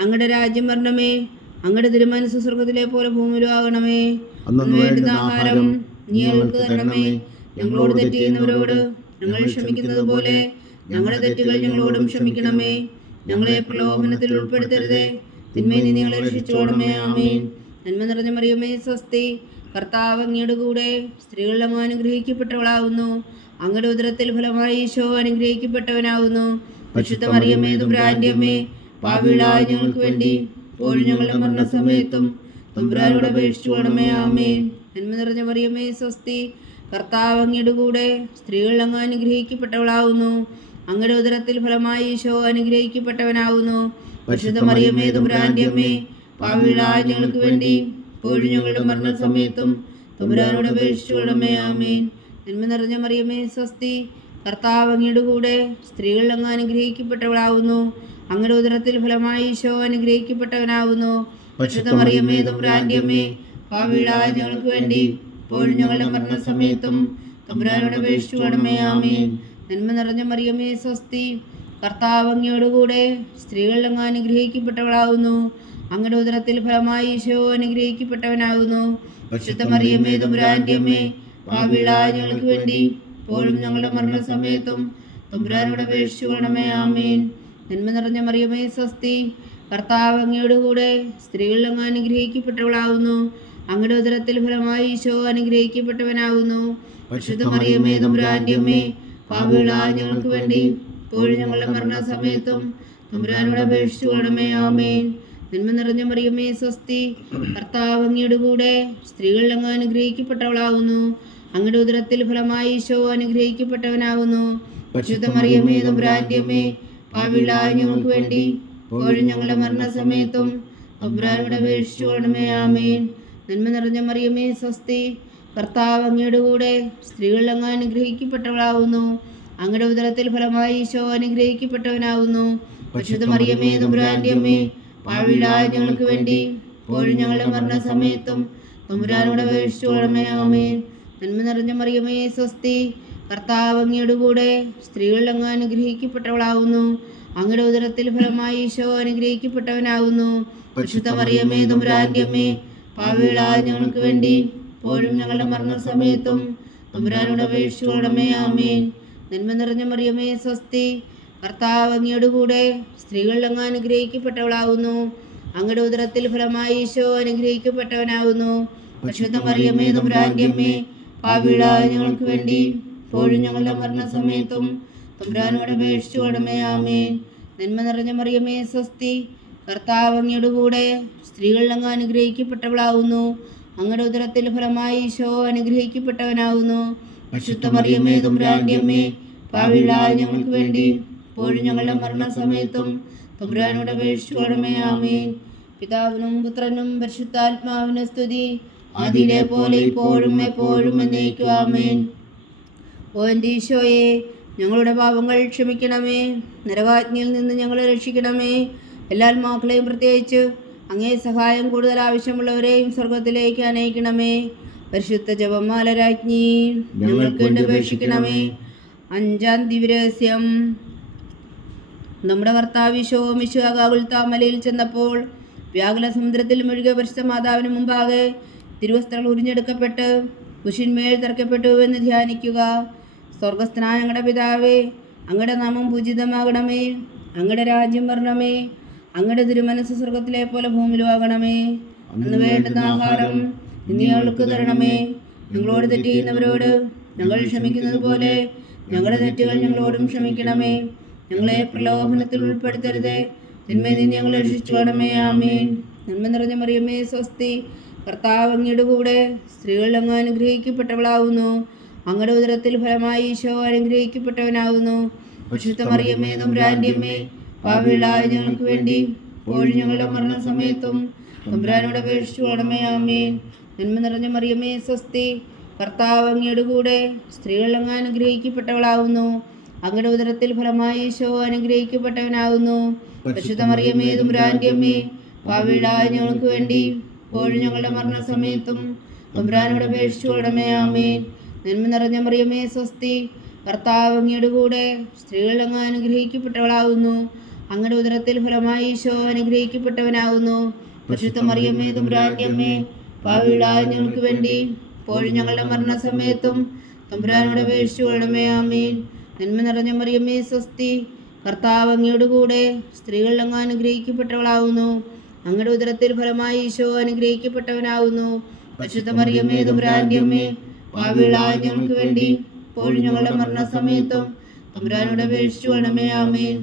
അങ്ങയുടെ രാജ്യം വരണമേ. അങ്ങയുടെ തിരുമനസ്സ് സ്വർഗത്തിലെ പോലെ ഭൂമിയിലും ആകണമേ. അന്നു വേണ്ടുന്ന ആഹാരം നീ ഞങ്ങൾക്ക് തരണമേ. ഞങ്ങളോട് തെറ്റ് ചെയ്യുന്നവരോട് ഞങ്ങൾ ക്ഷമിക്കുന്നത് പോലെ ഞങ്ങളുടെ തെറ്റുകൾ ഞങ്ങളോടും ക്ഷമിക്കണമേ. ഞങ്ങളെ പ്രലോഭനത്തിൽ ഉൾപ്പെടുത്തരുതേ, തിന്മയിൽ നിന്ന് ഞങ്ങളെ രക്ഷിച്ചോളമേ. ആമേൻ. നന്മ നിറഞ്ഞ മറിയമേ, സ്വസ്തി. കർത്താവ് അങ്ങയുടെ കൂടെ സ്ത്രീകളിൽ അങ്ങ് അനുഗ്രഹിക്കപ്പെട്ടവളാകുന്നു. അങ്ങയുടെ ഉദരത്തിൽ ഫലമായി ഈശോ അനുഗ്രഹിക്കപ്പെട്ടവനാകുന്നു. പരിശുദ്ധ മറിയമേ, തമ്പുരാന്റെ അമ്മേ, പാപികളായ ഞങ്ങൾക്ക് വേണ്ടി ഇപ്പോഴും ഞങ്ങളുടെ മരണസമയത്തും തമ്പുരാനോട് അപേക്ഷിച്ചുകൊള്ളണമേ. ആമേൻ. നന്മ നിറഞ്ഞ മറിയമേ, സ്വസ്തി. കർത്താവ് അങ്ങയുടെ കൂടെ സ്ത്രീകളിൽ അങ്ങ് അനുഗ്രഹിക്കപ്പെട്ടവളാകുന്നു. അങ്ങയുടെ ഉദരത്തിൽ ഫലമായി ഈശോ അനുഗ്രഹിക്കപ്പെട്ടവനാകുന്നു. പരിശുദ്ധ മറിയമേ, തമ്പുരാന്റെ അമ്മേ, പാപികളായ ഞങ്ങൾക്ക് വേണ്ടി ഇപ്പോഴും ഞങ്ങളുടെ മരണസമയത്തും തമ്പുരാനോട് അപേക്ഷിച്ചുകൊള്ളണമേ. ആമേൻ. നന്മ നിറഞ്ഞ മറിയമേ, സ്വസ്തി. കർത്താവ് അങ്ങയുടെ കൂടെ സ്ത്രീകളിൽ അങ്ങ് അനുഗ്രഹിക്കപ്പെട്ടവളാകുന്നു. അങ്ങയുടെ ഉദരത്തിൽ ഫലമായി ഈശോ അനുഗ്രഹിക്കപ്പെട്ടവനാകുന്നു. പരിശുദ്ധ മറിയമേ, തമ്പുരാന്റെ അമ്മേ, പാപികളായ ഞങ്ങൾക്ക് വേണ്ടി ഇപ്പോഴും ഞങ്ങളുടെ മരണസമയത്തും തമ്പുരാനോട് അപേക്ഷിച്ചുകൊള്ളണമേ. ആമേൻ. നന്മ നിറഞ്ഞ മറിയമേ, സ്വസ്തി. കർത്താവ് അങ്ങയുടെ കൂടെ സ്ത്രീകളിൽ അങ്ങ് അനുഗ്രഹിക്കപ്പെട്ടവളാകുന്നു. അങ്ങയുടെ ഉദരത്തിൽ ഫലമായി ഈശോ അനുഗ്രഹിക്കപ്പെട്ടവനാകുന്നു. പരിശുദ്ധ മറിയമേ, തമ്പുരാന്റെ അമ്മേ, പാപികളായ ഞങ്ങൾക്ക് വേണ്ടി ഇപ്പോഴും ഞങ്ങളുടെ മരണസമയത്തും തമ്പുരാനോട് അപേക്ഷിച്ചുകൊള്ളണമേ. ആമേൻ. നന്മ നിറഞ്ഞ മറിയമേ, സ്വസ്തി. കർത്താവ് അങ്ങയുടെ കൂടെ സ്ത്രീകളിൽ അങ്ങ് അനുഗ്രഹിക്കപ്പെട്ടവളാകുന്നു. അങ്ങയുടെ ഉദരത്തിൽ ഫലമായി ഈശോ അനുഗ്രഹിക്കപ്പെട്ടവനാകുന്നു. പരിശുദ്ധ മറിയമേ, തമ്പുരാന്റെ അമ്മേ, പാപികളായ ഞങ്ങൾക്ക് വേണ്ടി ഇപ്പോഴും ഞങ്ങളുടെ മരണസമയത്തും തമ്പുരാനോട് അപേക്ഷിച്ചുകൊള്ളണമേ. ആമേൻ. നന്മ നിറഞ്ഞ മറിയമേ, സ്വസ്തി. കർത്താവ് അങ്ങയുടെ കൂടെ സ്ത്രീകളിൽ അങ്ങ് അനുഗ്രഹിക്കപ്പെട്ടവളാകുന്നു. അങ്ങയുടെ ഉദരത്തിൽ ഫലമായി ഈശോ അനുഗ്രഹിക്കപ്പെട്ടവനാകുന്നു. പരിശുദ്ധ മറിയമേ, തമ്പുരാന്റെ അമ്മേ, പാപികളായ ഞങ്ങൾക്ക് വേണ്ടി ഇപ്പോഴും ഞങ്ങളുടെ മരണസമയത്തും തമ്പുരാനോട് അപേക്ഷിച്ചുകൊള്ളണമേ. ആമേൻ. നന്മ നിറഞ്ഞ മറിയമേ, സ്വസ്തി. കർത്താവ് അങ്ങയുടെ കൂടെ സ്ത്രീകളിൽ അങ്ങ് അനുഗ്രഹിക്കപ്പെട്ടവളാകുന്നു. അങ്ങയുടെ ഉദരത്തിൽ ഫലമായി ഈശോ അനുഗ്രഹിക്കപ്പെട്ടവനാകുന്നു. പരിശുദ്ധ മറിയമേ, തമ്പുരാന്റെ അമ്മേ, പാപികളായ ഞങ്ങൾക്ക് വേണ്ടി ഇപ്പോഴും ഞങ്ങളുടെ മരണസമയത്തും തമ്പുരാനോട് അപേക്ഷിച്ചുകൊള്ളണമേ. ആമേൻ. നന്മ നിറഞ്ഞ മറിയമേ, സ്വസ്തി. കർത്താവ് അങ്ങയുടെ കൂടെ സ്ത്രീകളിൽ അങ്ങ് അനുഗ്രഹിക്കപ്പെട്ടവളാകുന്നു. അങ്ങയുടെ ഉദരത്തിൽ ഫലമായി ഈശോ അനുഗ്രഹിക്കപ്പെട്ടവനാകുന്നു. പരിശുദ്ധ മറിയമേ, തമ്പുരാന്റെ അമ്മേ, പാപികളായ ഞങ്ങൾക്ക് വേണ്ടി ഇപ്പോഴും ഞങ്ങളുടെ മരണസമയത്തും തമ്പുരാനോട് അപേക്ഷിച്ചുകൊള്ളണമേ. ആമേൻ. നന്മ നിറഞ്ഞ മറിയമേ, സ്വസ്തി. കർത്താവ് അങ്ങയുടെ കൂടെ സ്ത്രീകളിൽ അങ്ങ് അനുഗ്രഹിക്കപ്പെട്ടവളാകുന്നു. അങ്ങയുടെ ഉദരത്തിൽ ഫലമായി ഈശോ അനുഗ്രഹിക്കപ്പെട്ടവനാകുന്നു. പരിശുദ്ധ മറിയമേ, തമ്പുരാന്റെ അമ്മേ, പാപികളായ ഞങ്ങൾക്ക് വേണ്ടി ഇപ്പോഴും ഞങ്ങളുടെ മരണസമയത്തും തമ്പുരാനോട് അപേക്ഷിച്ചുകൊള്ളണമേ. ആമേൻ. നന്മ നിറഞ്ഞ മറിയമേ, സ്വസ്തി. കർത്താവ് അങ്ങയുടെ കൂടെ സ്ത്രീകളിൽ അങ്ങ് അനുഗ്രഹിക്കപ്പെട്ടവളാകുന്നു. അങ്ങയുടെ ഉദരത്തിൽ ഫലമായി ഈശോ അനുഗ്രഹിക്കപ്പെട്ടവനാകുന്നു. പരിശുദ്ധ മറിയമേ, തമ്പുരാന്റെ അമ്മേ, പാപികളായ ഞങ്ങൾക്ക് വേണ്ടി ഇപ്പോഴും ഞങ്ങളുടെ മരണസമയത്തും തമ്പുരാനോട് അപേക്ഷിച്ചുകൊള്ളണമേ. ആമേൻ. പിതാവിനും പുത്രനും പരിശുദ്ധാത്മാവിനും സ്തുതി, ആദിയിലെ പോലെ ഇപ്പോഴും എപ്പോഴും എന്നേക്കും. ആമേൻ. ഓ എൻ്റെ ഈശോയെ, ഞങ്ങളുടെ പാപങ്ങൾ ക്ഷമിക്കണമേ. നരകാജ്ഞയിൽ നിന്ന് ഞങ്ങളെ രക്ഷിക്കണമേ. എല്ലാ ആത്മാക്കളെയും പ്രത്യേകിച്ച് അങ്ങേ സഹായം കൂടുതൽ ആവശ്യമുള്ളവരെയും സ്വർഗത്തിലേക്ക് അനയിക്കണമേ. പരിശുദ്ധ ജപമാല രാജ്ഞി, ഞങ്ങൾക്ക് വേണ്ടി അപേക്ഷിക്കണമേ. അഞ്ചാം ദിവ്യരഹസ്യം. നമ്മുടെ കർത്താവ് ഈശോ മിശിഹാഗാഗുൽത്താമലയിൽ ചെന്നപ്പോൾ വ്യാകുല സമുദ്രത്തിൽ മുഴുകിയ പരിശുദ്ധ മാതാവിന് മുമ്പാകെ തിരുവസ്ത്രങ്ങൾ ഉരിഞ്ഞെടുക്കപ്പെട്ട് കുശിന്മേൽ തറക്കപ്പെട്ടു എന്ന് ധ്യാനിക്കുക. സ്വർഗസ്ഥനായ ഞങ്ങളുടെ പിതാവേ, അങ്ങയുടെ നാമം പൂജിതമാകണമേ. അങ്ങയുടെ രാജ്യം വരണമേ. അങ്ങയുടെ തിരുമനസ്സ് സ്വർഗത്തിലെ പോലെ ഭൂമിയിലുമാകണമേ. അന്ന് വേണ്ടുന്ന ആഹാരം ഇന്ന് ഞങ്ങൾക്ക് തരണമേ. ഞങ്ങളോട് തെറ്റ് ചെയ്യുന്നവരോട് ഞങ്ങൾ ക്ഷമിക്കുന്നത് പോലെ ഞങ്ങളുടെ തെറ്റുകൾ ഞങ്ങളോടും ക്ഷമിക്കണമേ. ഞങ്ങളെ പ്രലോഭനത്തിൽ ഉൾപ്പെടുത്തരുതേ, തിന്മയിൽ നിന്ന് ഞങ്ങളെ രക്ഷിച്ചുകൊള്ളണമേ. ആമേൻ. നന്മ നിറഞ്ഞ മറിയമേ, സ്വസ്തി. കർത്താവ് അങ്ങയുടെ കൂടെ സ്ത്രീകളിൽ അങ്ങ് അനുഗ്രഹിക്കപ്പെട്ടവളാകുന്നു. അങ്ങയുടെ ഉദരത്തിൽ ഫലമായി ഈശോ അനുഗ്രഹിക്കപ്പെട്ടവനാകുന്നു. പരിശുദ്ധ മറിയമേ, തമ്പുരാന്റെ അമ്മേ, പാപികളായ ഞങ്ങൾക്ക് വേണ്ടി ഇപ്പോഴും ഞങ്ങളുടെ മരണസമയത്തും തമ്പുരാനോട് അപേക്ഷിച്ചുകൊള്ളണമേ. ആമേൻ. നന്മ നിറഞ്ഞ മറിയമേ, സ്വസ്തി. കർത്താവ് അങ്ങയുടെ കൂടെ സ്ത്രീകളിൽ അങ്ങ് അനുഗ്രഹിക്കപ്പെട്ടവളാകുന്നു. അങ്ങയുടെ ഉദരത്തിൽ ഫലമായി ഈശോ അനുഗ്രഹിക്കപ്പെട്ടവനാകുന്നു. പരിശുദ്ധ മറിയമേ, തമ്പുരാന്റെ അമ്മേ, പാപികളായ ഞങ്ങൾക്ക് വേണ്ടി ഇപ്പോഴും ഞങ്ങളുടെ മരണസമയത്തും തമ്പുരാനോട് അപേക്ഷിച്ചുകൊള്ളണമേ. ആമേൻ. നന്മ നിറഞ്ഞ മറിയമേ, സ്വസ്തി. കർത്താവ് അങ്ങയുടെ കൂടെ സ്ത്രീകളിൽ അങ്ങ് അനുഗ്രഹിക്കപ്പെട്ടവളാകുന്നു. അങ്ങയുടെ ഉദരത്തിൽ ഫലമായി ഈശോ അനുഗ്രഹിക്കപ്പെട്ടവനാകുന്നു. പരിശുദ്ധ മറിയമ്മേ തമ്പുരാന്റെ അമ്മേ, പാപികളായ ഞങ്ങൾക്ക് വേണ്ടി ഇപ്പോഴും ഞങ്ങളുടെ മരണസമയത്തും തമ്പുരാനോട് അപേക്ഷിച്ചു കൊള്ളണമേ. ആമേൻ. നന്മ നിറഞ്ഞ മറിയമ്മേ സ്വസ്തി, കർത്താവ് അങ്ങയോട് കൂടെ സ്ത്രീകൾ അങ്ങ് അനുഗ്രഹിക്കപ്പെട്ടവളാകുന്നു. അങ്ങയുടെ ഉദരത്തിൽ ഫലമായി ഈശോ അനുഗ്രഹിക്കപ്പെട്ടവനാകുന്നു. പരിശുദ്ധ മറിയമ്മേ തമ്പുരാന്റെ അമ്മേ, പാപികളായ ഞങ്ങൾക്ക് വേണ്ടി ഇപ്പോഴും ഞങ്ങളുടെ മരണസമയത്തും തമ്പുരാനോട് അപേക്ഷിച്ചു കൊള്ളണമേ. ആമേൻ.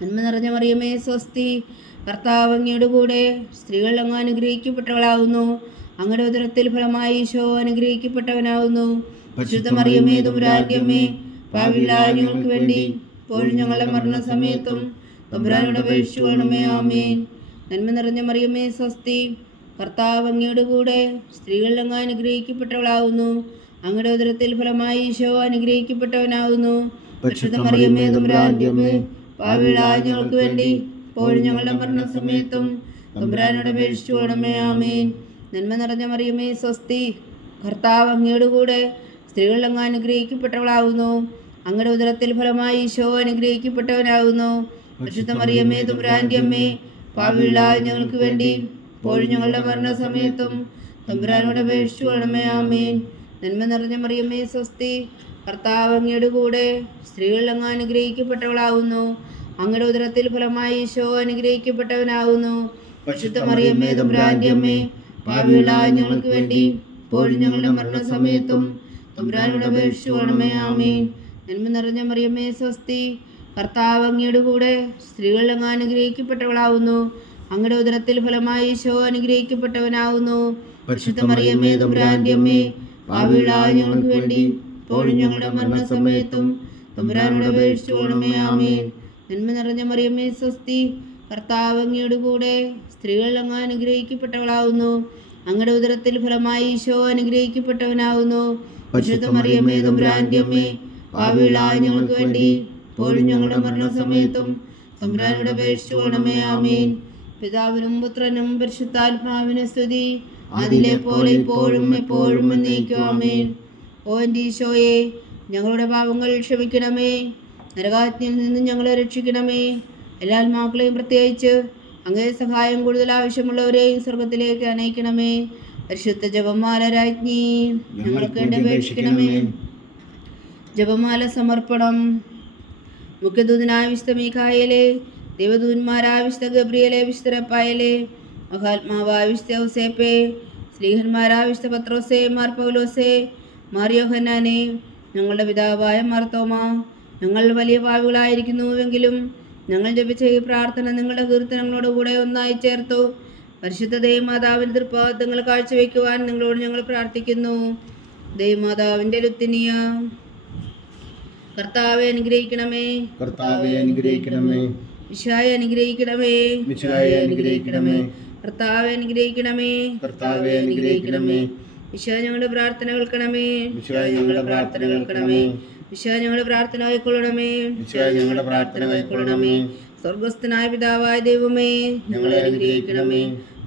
നന്മ നിറഞ്ഞ മറിയമ്മേ സ്വസ്തി, കർത്താവ് അങ്ങയോട് കൂടെ സ്ത്രീകൾ അങ്ങ് അനുഗ്രഹിക്കപ്പെട്ടവളാകുന്നു. അങ്ങയുടെ ഉദരത്തിൽ ഫലമായി ഈശോ അനുഗ്രഹിക്കപ്പെട്ടവനാകുന്നു. പരിശുദ്ധ മറിയമ്മേ തമ്പുരാന്റെ അമ്മേ, പാപികളായ ഞങ്ങൾക്ക് വേണ്ടി ഇപ്പോഴും ഞങ്ങളുടെ മരണസമയത്തും തമ്പുരാനോട് അപേക്ഷിച്ചു കൊള്ളണമേ. ആമേൻ. നന്മ നിറഞ്ഞ മറിയമ്മേ സ്വസ്തി, കർത്താവ് അങ്ങയോട് കൂടെ സ്ത്രീകൾ അങ്ങ് അനുഗ്രഹിക്കപ്പെട്ടവളാകുന്നു. അങ്ങയുടെ ഉദരത്തിൽ ഫലമായി ഈശോ അനുഗ്രഹിക്കപ്പെട്ടവനാകുന്നു. പരിശുദ്ധ മറിയമ്മേ തമ്പുരാന്റെ അമ്മേ, പാപികളായ ഞങ്ങൾക്ക് വേണ്ടി ഇപ്പോഴും ഞങ്ങളുടെ മരണസമയത്തും തമ്പുരാനോട് അപേക്ഷിച്ചു കൊള്ളണമേ. ആമേൻ. നന്മ നിറഞ്ഞ മറിയമ്മേ സ്വസ്തി, കർത്താവ് അങ്ങയോട് കൂടെ സ്ത്രീകൾ അങ്ങ് അനുഗ്രഹിക്കപ്പെട്ടവളാകുന്നു. അങ്ങയുടെ ഉദരത്തിൽ ഫലമായി ഈശോ അനുഗ്രഹിക്കപ്പെട്ടവനാകുന്നു. പരിശുദ്ധ മറിയമ്മേ തമ്പുരാന്റെ അമ്മേ, പാപികളായ ഞങ്ങൾക്ക് വേണ്ടി ഇപ്പോഴും ഞങ്ങളുടെ മരണസമയത്തും തമ്പുരാനോട് അപേക്ഷിച്ചു കൊള്ളണമേ. ആമേൻ. നന്മ നിറഞ്ഞ മറിയമ്മേ സ്വസ്തി, കർത്താവ് അങ്ങയോട് കൂടെ സ്ത്രീകൾ അങ്ങ് അനുഗ്രഹിക്കപ്പെട്ടവളാകുന്നു. അങ്ങയുടെ ഉദരത്തിൽ ഫലമായി ഈശോ അനുഗ്രഹിക്കപ്പെട്ടവനാകുന്നു. പരിശുദ്ധ മറിയമ്മേ തമ്പുരാന്റെ അമ്മേ, പാപികളായ ഞങ്ങൾക്ക് വേണ്ടി ഇപ്പോഴും ഞങ്ങളുടെ മരണസമയത്തും തമ്പുരാനോട് അപേക്ഷിച്ചു കൊള്ളണമേ. ആമേൻ. നന്മ നിറഞ്ഞ മറിയമ്മേ സ്വസ്തി, കർത്താവ് അങ്ങയോട് കൂടെ സ്ത്രീകൾ അങ്ങ് അനുഗ്രഹിക്കപ്പെട്ടവളാകുന്നു. അങ്ങയുടെ ഉദരത്തിൽ ഫലമായി ഈശോ അനുഗ്രഹിക്കപ്പെട്ടവനാകുന്നു. പരിശുദ്ധ മറിയമ്മേ തമ്പുരാന്റെ അമ്മേ, പാപികളായ ഞങ്ങൾക്ക് വേണ്ടി ഇപ്പോഴും ഞങ്ങളുടെ മരണസമയത്തും തമ്പുരാനോട് അപേക്ഷിച്ചു കൊള്ളണമേ. ആമേൻ. നന്മ നിറഞ്ഞ മറിയമ്മേ സ്വസ്തി, കർത്താവ് അങ്ങയോട് കൂടെ സ്ത്രീകൾ അങ്ങ് അനുഗ്രഹിക്കപ്പെട്ടവളാകുന്നു. അങ്ങയുടെ ഉദരത്തിൽ ഫലമായി ഈശോ അനുഗ്രഹിക്കപ്പെട്ടവനാകുന്നു. പരിശുദ്ധ മറിയമ്മേ തമ്പുരാന്റെ അമ്മേ, പാപികളായ ഞങ്ങൾക്ക് വേണ്ടി ഇപ്പോഴും ഞങ്ങളുടെ മരണസമയത്തും തമ്പുരാനോട് അപേക്ഷിച്ചു കൊള്ളണമേ. ആമേൻ. പിതാവിനും പുത്രനും പരിശുദ്ധാത്മാവിനും സ്തുതി, അതിലെ പോലെ ഇപ്പോഴും എപ്പോഴും എന്നേക്കും. ആമേൻ. ഓ എൻ്റെ ഈശോയെ, ഞങ്ങളുടെ പാപങ്ങൾ ക്ഷമിക്കണമേ. നരകാഗ്നിയിൽ നിന്ന് ഞങ്ങളെ രക്ഷിക്കണമേ. എല്ലാ ആത്മാക്കളെയും പ്രത്യേകിച്ച് അങ്ങേ സഹായം കൂടുതൽ ആവശ്യമുള്ളവരെയും സ്വർഗത്തിലേക്ക് അനയിക്കണമേ. പരിശുദ്ധ ജപമാല രാജ്ഞി, ഞങ്ങൾക്ക് വേണ്ടി അപേക്ഷിക്കണമേ. ജപമാല സമർപ്പണം. മുഖ്യദൂതനായ വിശുദ്ധ മീഖായേലേ, ദേവദൂതന്മാരായ വിശുദ്ധ ഗബ്രിയേലേ, വിശുദ്ധ റഫായേലേ, മഹാത്മാവായ വിശുദ്ധ ഔസേപ്പേ, സ്ലീഹന്മാരായ വിശുദ്ധ പത്രോസേ, മാർ പൗലോസേ, മാർ യോഹന്നാനേ, ഞങ്ങളുടെ പിതാവായ മാർ തോമാ, ഞങ്ങൾ വലിയ പാപികളായിരിക്കുന്നുവെങ്കിലും ഞങ്ങൾ ജപിച്ച ഈ പ്രാർത്ഥന നിങ്ങളുടെ കീർത്തനങ്ങളോടുകൂടെ ഒന്നായി ചേർത്തു പരിശുദ്ധ ദൈവമാതാവിൻ്റെ തൃപ്പാദങ്ങൾ കാഴ്ചവെക്കുവാൻ നിങ്ങളോട് ഞങ്ങൾ പ്രാർത്ഥിക്കുന്നു. ദൈവമാതാവിൻ്റെ ലുത്തിനിയ, കർത്താവെ അനുഗ്രഹിക്കണമേ. കർത്താവെ അനുഗ്രഹിക്കണമേ. വിശായ അനുഗ്രഹിക്കണമേ. വിശായ അനുഗ്രഹിക്കണമേ. കർത്താവെ അനുഗ്രഹിക്കണമേ. കർത്താവെ അനുഗ്രഹിക്കണമേ. വിശാ ഞങ്ങളുടെ പ്രാർത്ഥന കേൾക്കണമേ. വിശായ ഞങ്ങളുടെ പ്രാർത്ഥന കേൾക്കണമേ. വിശാ ഞങ്ങളുടെ പ്രാർത്ഥന കൈക്കൊള്ളണമേ. വിശായ ഞങ്ങളുടെ പ്രാർത്ഥന കൈക്കൊള്ളണമേ. സ്വർഗസ്ഥനായ പിതാവായ ദൈവമേ, ഞങ്ങളെ അനുഗ്രഹിക്കണമേ.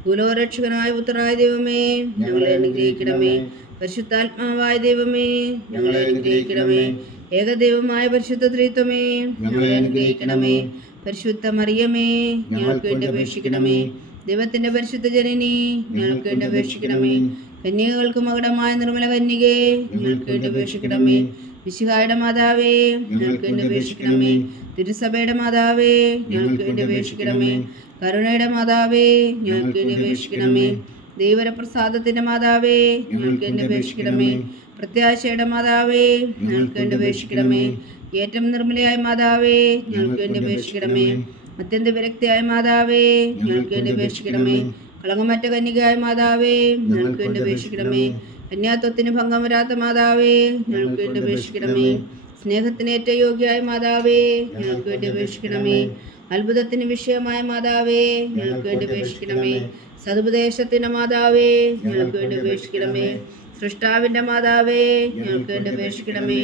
ഭൂലോകരക്ഷകനായ പുത്രനായ ദൈവമേ, ഞങ്ങളെ അനുഗ്രഹിക്കണമേ. പരിശുദ്ധാത്മാവായ ദൈവമേ, ഞങ്ങളെ അനുഗ്രഹിക്കണമേ. ഏകദൈവമായ പരിശുദ്ധ ത്രിത്വമേ, ഞങ്ങളെ അനുഗ്രഹിക്കണമേ. പരിശുദ്ധ മറിയമേ, ഞങ്ങൾക്ക് വേണ്ടി അപേക്ഷിക്കണമേ. ദൈവത്തിന്റെ പരിശുദ്ധ ജനനി, ഞങ്ങൾക്ക് വേണ്ടി അപേക്ഷിക്കണമേ. കന്യകൾക്ക് മകുടമായ നിർമ്മല കന്യകേ, ഞങ്ങൾക്ക് വേണ്ടി അപേക്ഷിക്കണമേ. മിശിഹായുടെ മാതാവേ, ഞങ്ങൾക്ക് വേണ്ടി അപേക്ഷിക്കണമേ. തിരുസഭയുടെ മാതാവേ, ഞങ്ങൾക്ക് വേണ്ടി അപേക്ഷിക്കണമേ. കരുണയുടെ മാതാവേ, ഞങ്ങൾക്ക് വേണ്ടി അപേക്ഷിക്കണമേ. ദൈവപ്രസാദത്തിന്റെ മാതാവേ, ഞങ്ങൾക്ക് വേണ്ടി അപേക്ഷിക്കണമേ. പ്രത്യാശയുടെ മാതാവേ, ഞങ്ങൾക്ക് വേണ്ടി അപേക്ഷിക്കണമേ. ഏറ്റവും നിർമ്മലയായ മാതാവേ, ഞങ്ങൾക്ക് വേണ്ടി അപേക്ഷിക്കണമേ. അത്യന്ത വിരക്തിയായ മാതാവേ, ഞങ്ങൾക്ക് വേണ്ടി അപേക്ഷിക്കണമേ. കളങ്കമറ്റ കന്യകയായ മാതാവേ, ഞങ്ങൾക്ക് വേണ്ടി അപേക്ഷിക്കണമേ. കന്യാത്വത്തിന് ഭംഗം വരാത്ത മാതാവേ, ഞങ്ങൾക്ക് വേണ്ടി അപേക്ഷിക്കണമേ. സ്നേഹത്തിന് ഏറ്റവും യോഗ്യയായ മാതാവേ, ഞങ്ങൾക്ക് വേണ്ടി അപേക്ഷിക്കണമേ. അത്ഭുതത്തിന് വിഷയമായ മാതാവേ, ഞങ്ങൾക്ക് വേണ്ടി അപേക്ഷിക്കണമേ. സതുപദേശത്തിന്റെ മാതാവേ, ഞങ്ങൾക്ക് വേണ്ടി അപേക്ഷിക്കണമേ. സൃഷ്ടാവിന്റെ മാതാവേ, ഞങ്ങൾക്ക് വേണ്ടി അപേക്ഷിക്കണമേ.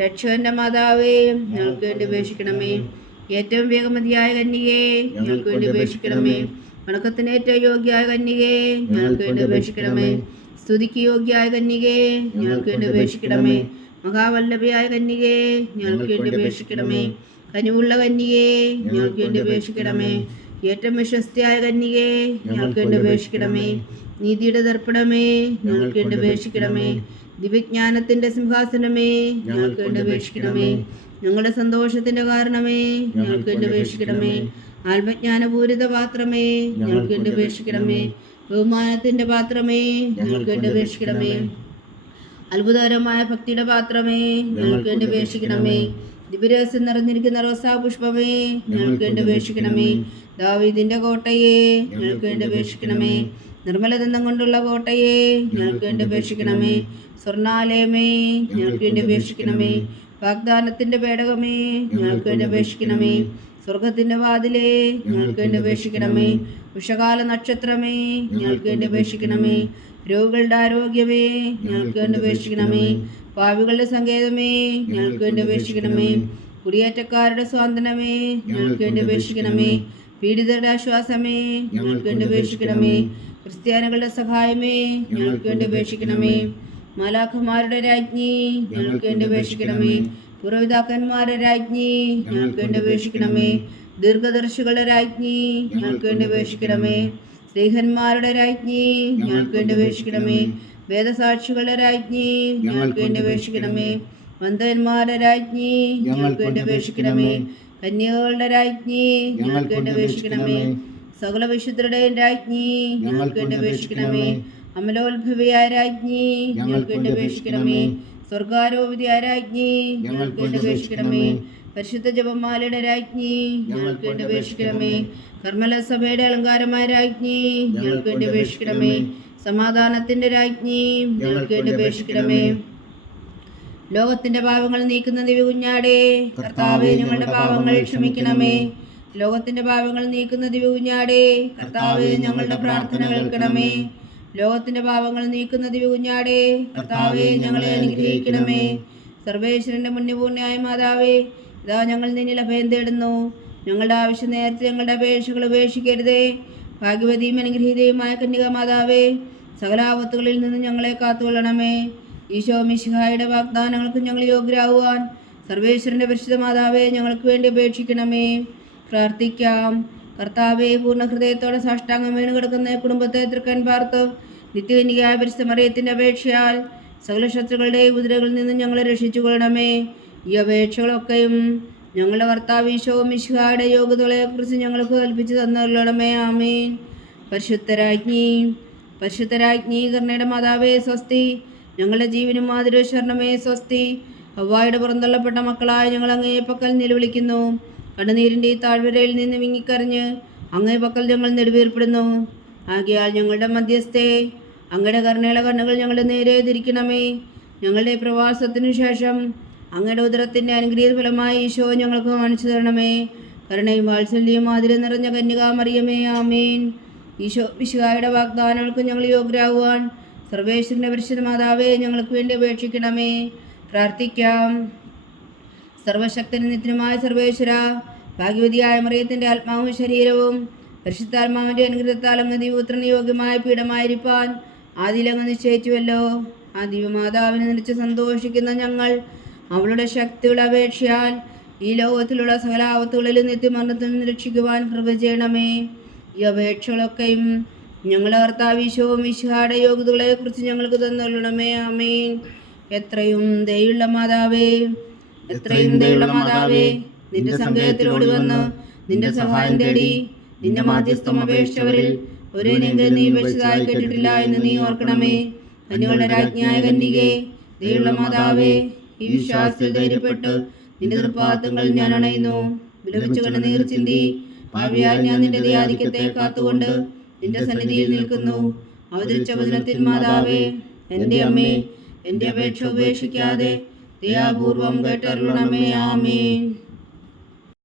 രക്ഷകന്റെ മാതാവേ, ഞങ്ങൾക്ക് വേണ്ടി അപേക്ഷിക്കണമേ. ഏറ്റവും വേഗമതിയായ കന്യകേ, ഞങ്ങൾക്ക് വേണ്ടി അപേക്ഷിക്കണമേ. വണക്കത്തിന് ഏറ്റവും യോഗ്യയായ കന്യകേ, ഞങ്ങൾക്ക് വേണ്ടി അപേക്ഷിക്കണമേ. സ്തുതിക്ക് യോഗ്യയായ കന്യകേ, ഞങ്ങൾക്ക് വേണ്ടി അപേക്ഷിക്കണമേ. മഹാവല്ലഭയായ കന്യകേ, ഞങ്ങൾക്ക് വേണ്ടി അപേക്ഷിക്കണമേ. കനിവുള്ള കന്യകേ, ഞങ്ങൾക്ക് വേണ്ടി അപേക്ഷിക്കണമേ. ഏറ്റവും വിശ്വസ്തയായ കന്യകേ, ഞങ്ങൾക്ക് വേണ്ടി അപേക്ഷിക്കണമേ. നീതിയുടെ ദർപ്പണമേ, ഞങ്ങൾക്ക് വേണ്ടി അപേക്ഷിക്കണമേ. ദിവ്യജ്ഞാനത്തിന്റെ സിംഹാസനമേ, ഞങ്ങൾക്ക് വേണ്ടി അപേക്ഷിക്കണമേ. ഞങ്ങളുടെ സന്തോഷത്തിന്റെ കാരണമേ, ഞങ്ങൾക്ക് വേണ്ടി അപേക്ഷിക്കണമേ. ആത്മജ്ഞാനപൂരിത പാത്രമേ, ഞങ്ങൾക്ക് വേണ്ടി അപേക്ഷിക്കണമേ. ബഹുമാനത്തിന്റെ പാത്രമേ, ഞങ്ങൾക്ക് വേണ്ടി അപേക്ഷിക്കണമേ. അത്ഭുതകരമായ ഭക്തിയുടെ പാത്രമേ, ഞങ്ങൾക്ക് വേണ്ടി അപേക്ഷിക്കണമേ. ദിവ്യരഹസ്യം നിറഞ്ഞിരിക്കുന്ന റോസാ പുഷ്പമേ, ഞങ്ങൾക്ക് വേണ്ടി അപേക്ഷിക്കണമേ. ദാവീദിന്റെ കോട്ടയെ, ഞങ്ങൾക്ക് വേണ്ടി അപേക്ഷിക്കണമേ. നിർമ്മലദന്തം കൊണ്ടുള്ള കോട്ടയെ, ഞങ്ങൾക്ക് വേണ്ടി അപേക്ഷിക്കണമേ. സ്വർണാലയമേ, ഞങ്ങൾക്ക് വേണ്ടി അപേക്ഷിക്കണമേ. വാഗ്ദാനത്തിന്റെ പേടകമേ, ഞങ്ങൾക്ക് വേണ്ടി അപേക്ഷിക്കണമേ. സ്വർഗത്തിന്റെ വാതിലേ, ഞങ്ങൾക്ക് വേണ്ടി അപേക്ഷിക്കണമേ. ഉഷകാല നക്ഷത്രമേ, ഞങ്ങൾക്ക് വേണ്ടി അപേക്ഷിക്കണമേ. രോഗികളുടെ ആരോഗ്യമേ, ഞങ്ങൾക്ക് വേണ്ടി അപേക്ഷിക്കണമേ. പാപികളുടെ സങ്കേതമേ, ഞങ്ങൾക്ക് വേണ്ടി അപേക്ഷിക്കണമേ. കുടിയേറ്റക്കാരുടെ സ്വാതന്ത്ര്യമേ, ഞങ്ങൾക്ക് വേണ്ടി അപേക്ഷിക്കണമേ. പീഡിതരുടെ ആശ്വാസമേ, ഞങ്ങൾക്ക് വേണ്ടി അപേക്ഷിക്കണമേ. ക്രിസ്ത്യാനികളുടെ സഹായമേ, ഞങ്ങൾക്ക് വേണ്ടി അപേക്ഷിക്കണമേ. മാലാഖമാരുടെ രാജ്ഞി, ഞങ്ങൾക്ക് വേണ്ടി അപേക്ഷിക്കണമേ. പുരോഹിതാക്കന്മാരുടെ രാജ്ഞി, ഞങ്ങൾക്ക് വേണ്ടി അപേക്ഷിക്കണമേ. ദീർഘദർശികളുടെ രാജ്ഞി, ഞങ്ങൾക്ക് വേണ്ടി അപേക്ഷിക്കണമേ. സ്ത്രീഹന്മാരുടെ രാജ്ഞി, ഞങ്ങൾക്ക് വേണ്ടി അപേക്ഷിക്കണമേ. വേദസാക്ഷികളുടെ രാജ്ഞി, ഞങ്ങൾക്ക് വേണ്ടി അപേക്ഷിക്കണമേ. വന്ദന്മാരുടെ രാജ്ഞി, ഞങ്ങൾക്ക് വേണ്ടി അപേക്ഷിക്കണമേ. കന്യകകളുടെ രാജ്ഞി, ഞങ്ങൾക്ക് വേണ്ടി അപേക്ഷിക്കണമേ. സകല വിശുദ്ധരുടെയും രാജ്ഞി, ഞങ്ങൾക്ക് വേണ്ടി അപേക്ഷിക്കണമേ. അമലോത്ഭവിയായ രാജ്ഞി, ഞങ്ങൾക്ക് വേണ്ടി അപേക്ഷിക്കണമേ. സ്വർഗാരോപിതയായ രാജ്ഞി, ഞങ്ങൾക്ക് വേണ്ടി അപേക്ഷിക്കണമേ. പരിശുദ്ധ ജപമാലയുടെ രാജ്ഞി, ഞങ്ങൾക്ക് വേണ്ടി അപേക്ഷിക്കണമേ. കർമ്മല സഭയുടെ അലങ്കാരമായ രാജ്ഞി, ഞങ്ങൾക്ക് വേണ്ടി അപേക്ഷിക്കണമേ. സമാധാനത്തിന്റെ രാജ്ഞി, ഞങ്ങൾക്ക് വേണ്ടി അപേക്ഷിക്കണമേ. ലോകത്തിന്റെ പാപങ്ങൾ നീക്കുന്ന ദിവ്യകുഞ്ഞാടേ, കർത്താവേ ഞങ്ങളുടെ പാപങ്ങൾ ക്ഷമിക്കണമേ. ലോകത്തിന്റെ പാപങ്ങൾ നീക്കുന്ന ദിവ്യകുഞ്ഞാടേ, കർത്താവേ ഞങ്ങളുടെ പ്രാർത്ഥന കേൾക്കണമേ. ലോകത്തിന്റെ പാപങ്ങൾ നീക്കുന്ന ദിവ്യകുഞ്ഞാടേ, കർത്താവേ ഞങ്ങളെ അനുഗ്രഹിക്കണമേ. സർവേശ്വരന്റെ പുണ്യപൂർണ്ണയായ മാതാവേ, ഇതാ ഞങ്ങൾ നിന്നിൽ അഭയം തേടുന്നു. ഞങ്ങളുടെ ആവശ്യം നേരത്തെ ഞങ്ങളുടെ അപേക്ഷകൾ ഉപേക്ഷിക്കരുതേ. ഭാഗ്യവതിയും അനുഗ്രഹീതയുമായ കന്യക മാതാവേ, സകല ആപത്തുകളിൽ നിന്ന് ഞങ്ങളെ കാത്തുകൊള്ളണമേ. ഈശോ മിശിഹായുടെ വാഗ്ദാനങ്ങൾക്ക് ഞങ്ങൾ യോഗ്യരാകുവാൻ സർവേശ്വരന്റെ പരിശുദ്ധ മാതാവേ ഞങ്ങൾക്ക് വേണ്ടി അപേക്ഷിക്കണമേ. പ്രാർത്ഥിക്കാം. കർത്താവേ, പൂർണ്ണ ഹൃദയത്തോടെ സാഷ്ടാംഗം വീണ് കിടക്കുന്ന കുടുംബത്തെ തൃക്കൻ പാർത്ത് നിത്യകന്യകയായ പരിശുദ്ധ മറിയത്തിന്റെ അപേക്ഷയാൽ സകല ശത്രുക്കളുടെയും കുതിരകളിൽ നിന്ന് ഞങ്ങളെ രക്ഷിച്ചു കൊള്ളണമേ. ഈ അപേക്ഷകളൊക്കെയും ഞങ്ങളുടെ കർത്താവ് ഈശോ മിശിഹായുടെ യോഗ്യതകളെക്കുറിച്ച് ഞങ്ങൾക്ക് കൽപ്പിച്ചു തന്നുകൊള്ളണമേ. ആമേൻ. പരിശുദ്ധരാജ്ഞി, പരിശുദ്ധരാജ്ഞി കരുണയുടെ മാതാവേ സ്വസ്തി. ഞങ്ങളുടെ ജീവനും മാതിരശരണമേ സ്വസ്തി. ഹവ്വായുടെ പുറന്തള്ളപ്പെട്ട മക്കളായ ഞങ്ങൾ അങ്ങേ പക്കൽ നിലവിളിക്കുന്നു. കണ്ണുനീരിൻ്റെ ഈ താഴ്വരയിൽ നിന്ന് വിങ്ങിക്കറിഞ്ഞ് അങ്ങേ പക്കൽ ഞങ്ങൾ നെടുവീർപ്പെടുന്നു. ആകയാൽ ഞങ്ങളുടെ മധ്യസ്ഥേ, അങ്ങയുടെ കരുണയുള്ള കണ്ണുകൾ ഞങ്ങളുടെ നേരെ തിരിക്കണമേ. ഞങ്ങളുടെ പ്രവാസത്തിനു ശേഷം അങ്ങയുടെ ഉദരത്തിൻ്റെ അനുഗ്രഹീത ഫലമായി ഈശോ ഞങ്ങൾക്ക് കാണിച്ചു തരണമേ. കരുണയും വാത്സല്യവും മാതിരി നിറഞ്ഞ കന്യകാമറിയമേ. ആമേൻ. ഈശോ മിശിഹായുടെ വാഗ്ദാനങ്ങൾക്ക് ഞങ്ങൾ യോഗ്യരാകുവാൻ സർവേശ്വരൻ്റെ പരിശുദ്ധ മാതാവേ ഞങ്ങൾക്ക് വേണ്ടി അപേക്ഷിക്കണമേ. പ്രാർത്ഥിക്കാം. സർവശക്തനും നിത്യനുമായ സർവേശ്വര, ഭാഗ്യവതിയായ മറിയത്തിൻ്റെ ആത്മാവും ശരീരവും പരിശുദ്ധാത്മാവിൻ്റെ അനുഗ്രഹത്താൽ അങ്ങ് ദിവ്യപുത്രന് യോഗ്യമായ പീഠമായിരിക്കാൻ ആദിയിലങ്ങ് നിശ്ചയിച്ചുവല്ലോ. ആ ദിവ്യമാതാവിനെ നിലച്ച് സന്തോഷിക്കുന്ന ഞങ്ങൾ അവളുടെ ശക്തിയുടെ അപേക്ഷയാൽ ഈ ലോകത്തിലുള്ള സകല ആപത്തുകളിലും നിത്യമരണത്തിൽ നിന്ന് രക്ഷിക്കുവാൻ കൃപ ചെയ്യണമേ. ഈ അപേക്ഷകളൊക്കെയും ഞങ്ങളുടെ കർത്താവ് ഈശോ മിശിഹായുടെ യോഗ്യതകളെക്കുറിച്ച് ഞങ്ങൾക്ക് തന്നുകൊള്ളണമേ. ആമേൻ. എത്രയും ദയുള്ള മാതാവേ, എത്രയും ദയുള്ള മാതാവേ, നിന്റെ സങ്കേതത്തിലോട് വന്ന് നിന്റെ സഹായം തേടി നിന്റെ മാധ്യസ്ഥം അപേക്ഷിച്ചവരിൽ ഒരേനെങ്കിലും നീ വെച്ചതായി കേട്ടിട്ടില്ല എന്ന് നീ ഓർക്കണമേ. കന്യകളുടെ രാജ്ഞിയായ കന്യകേ, ദയുള്ള മാതാവേ, ഈ വിശ്വാസത്തിൽ ധൈര്യപ്പെട്ട് നിന്റെ തൃപ്പാദങ്ങൾ ഞാൻ അണയുന്നു. വിലപിച്ചു കണ്ണുനീർ ചിന്തി പാപിയായ ഞാൻ നിന്റെ ദയാധിക്യത്തെ കാത്തുകൊണ്ട് നിന്റെ സന്നിധിയിൽ നിൽക്കുന്നു. അവതരിച്ച വചനത്തിൽ മാതാവേ, എൻ്റെ അമ്മേ, എൻ്റെ അപേക്ഷ ഉപേക്ഷിക്കാതെ ദയാപൂർവം കേട്ടരുളണമേ. ആമേൻ.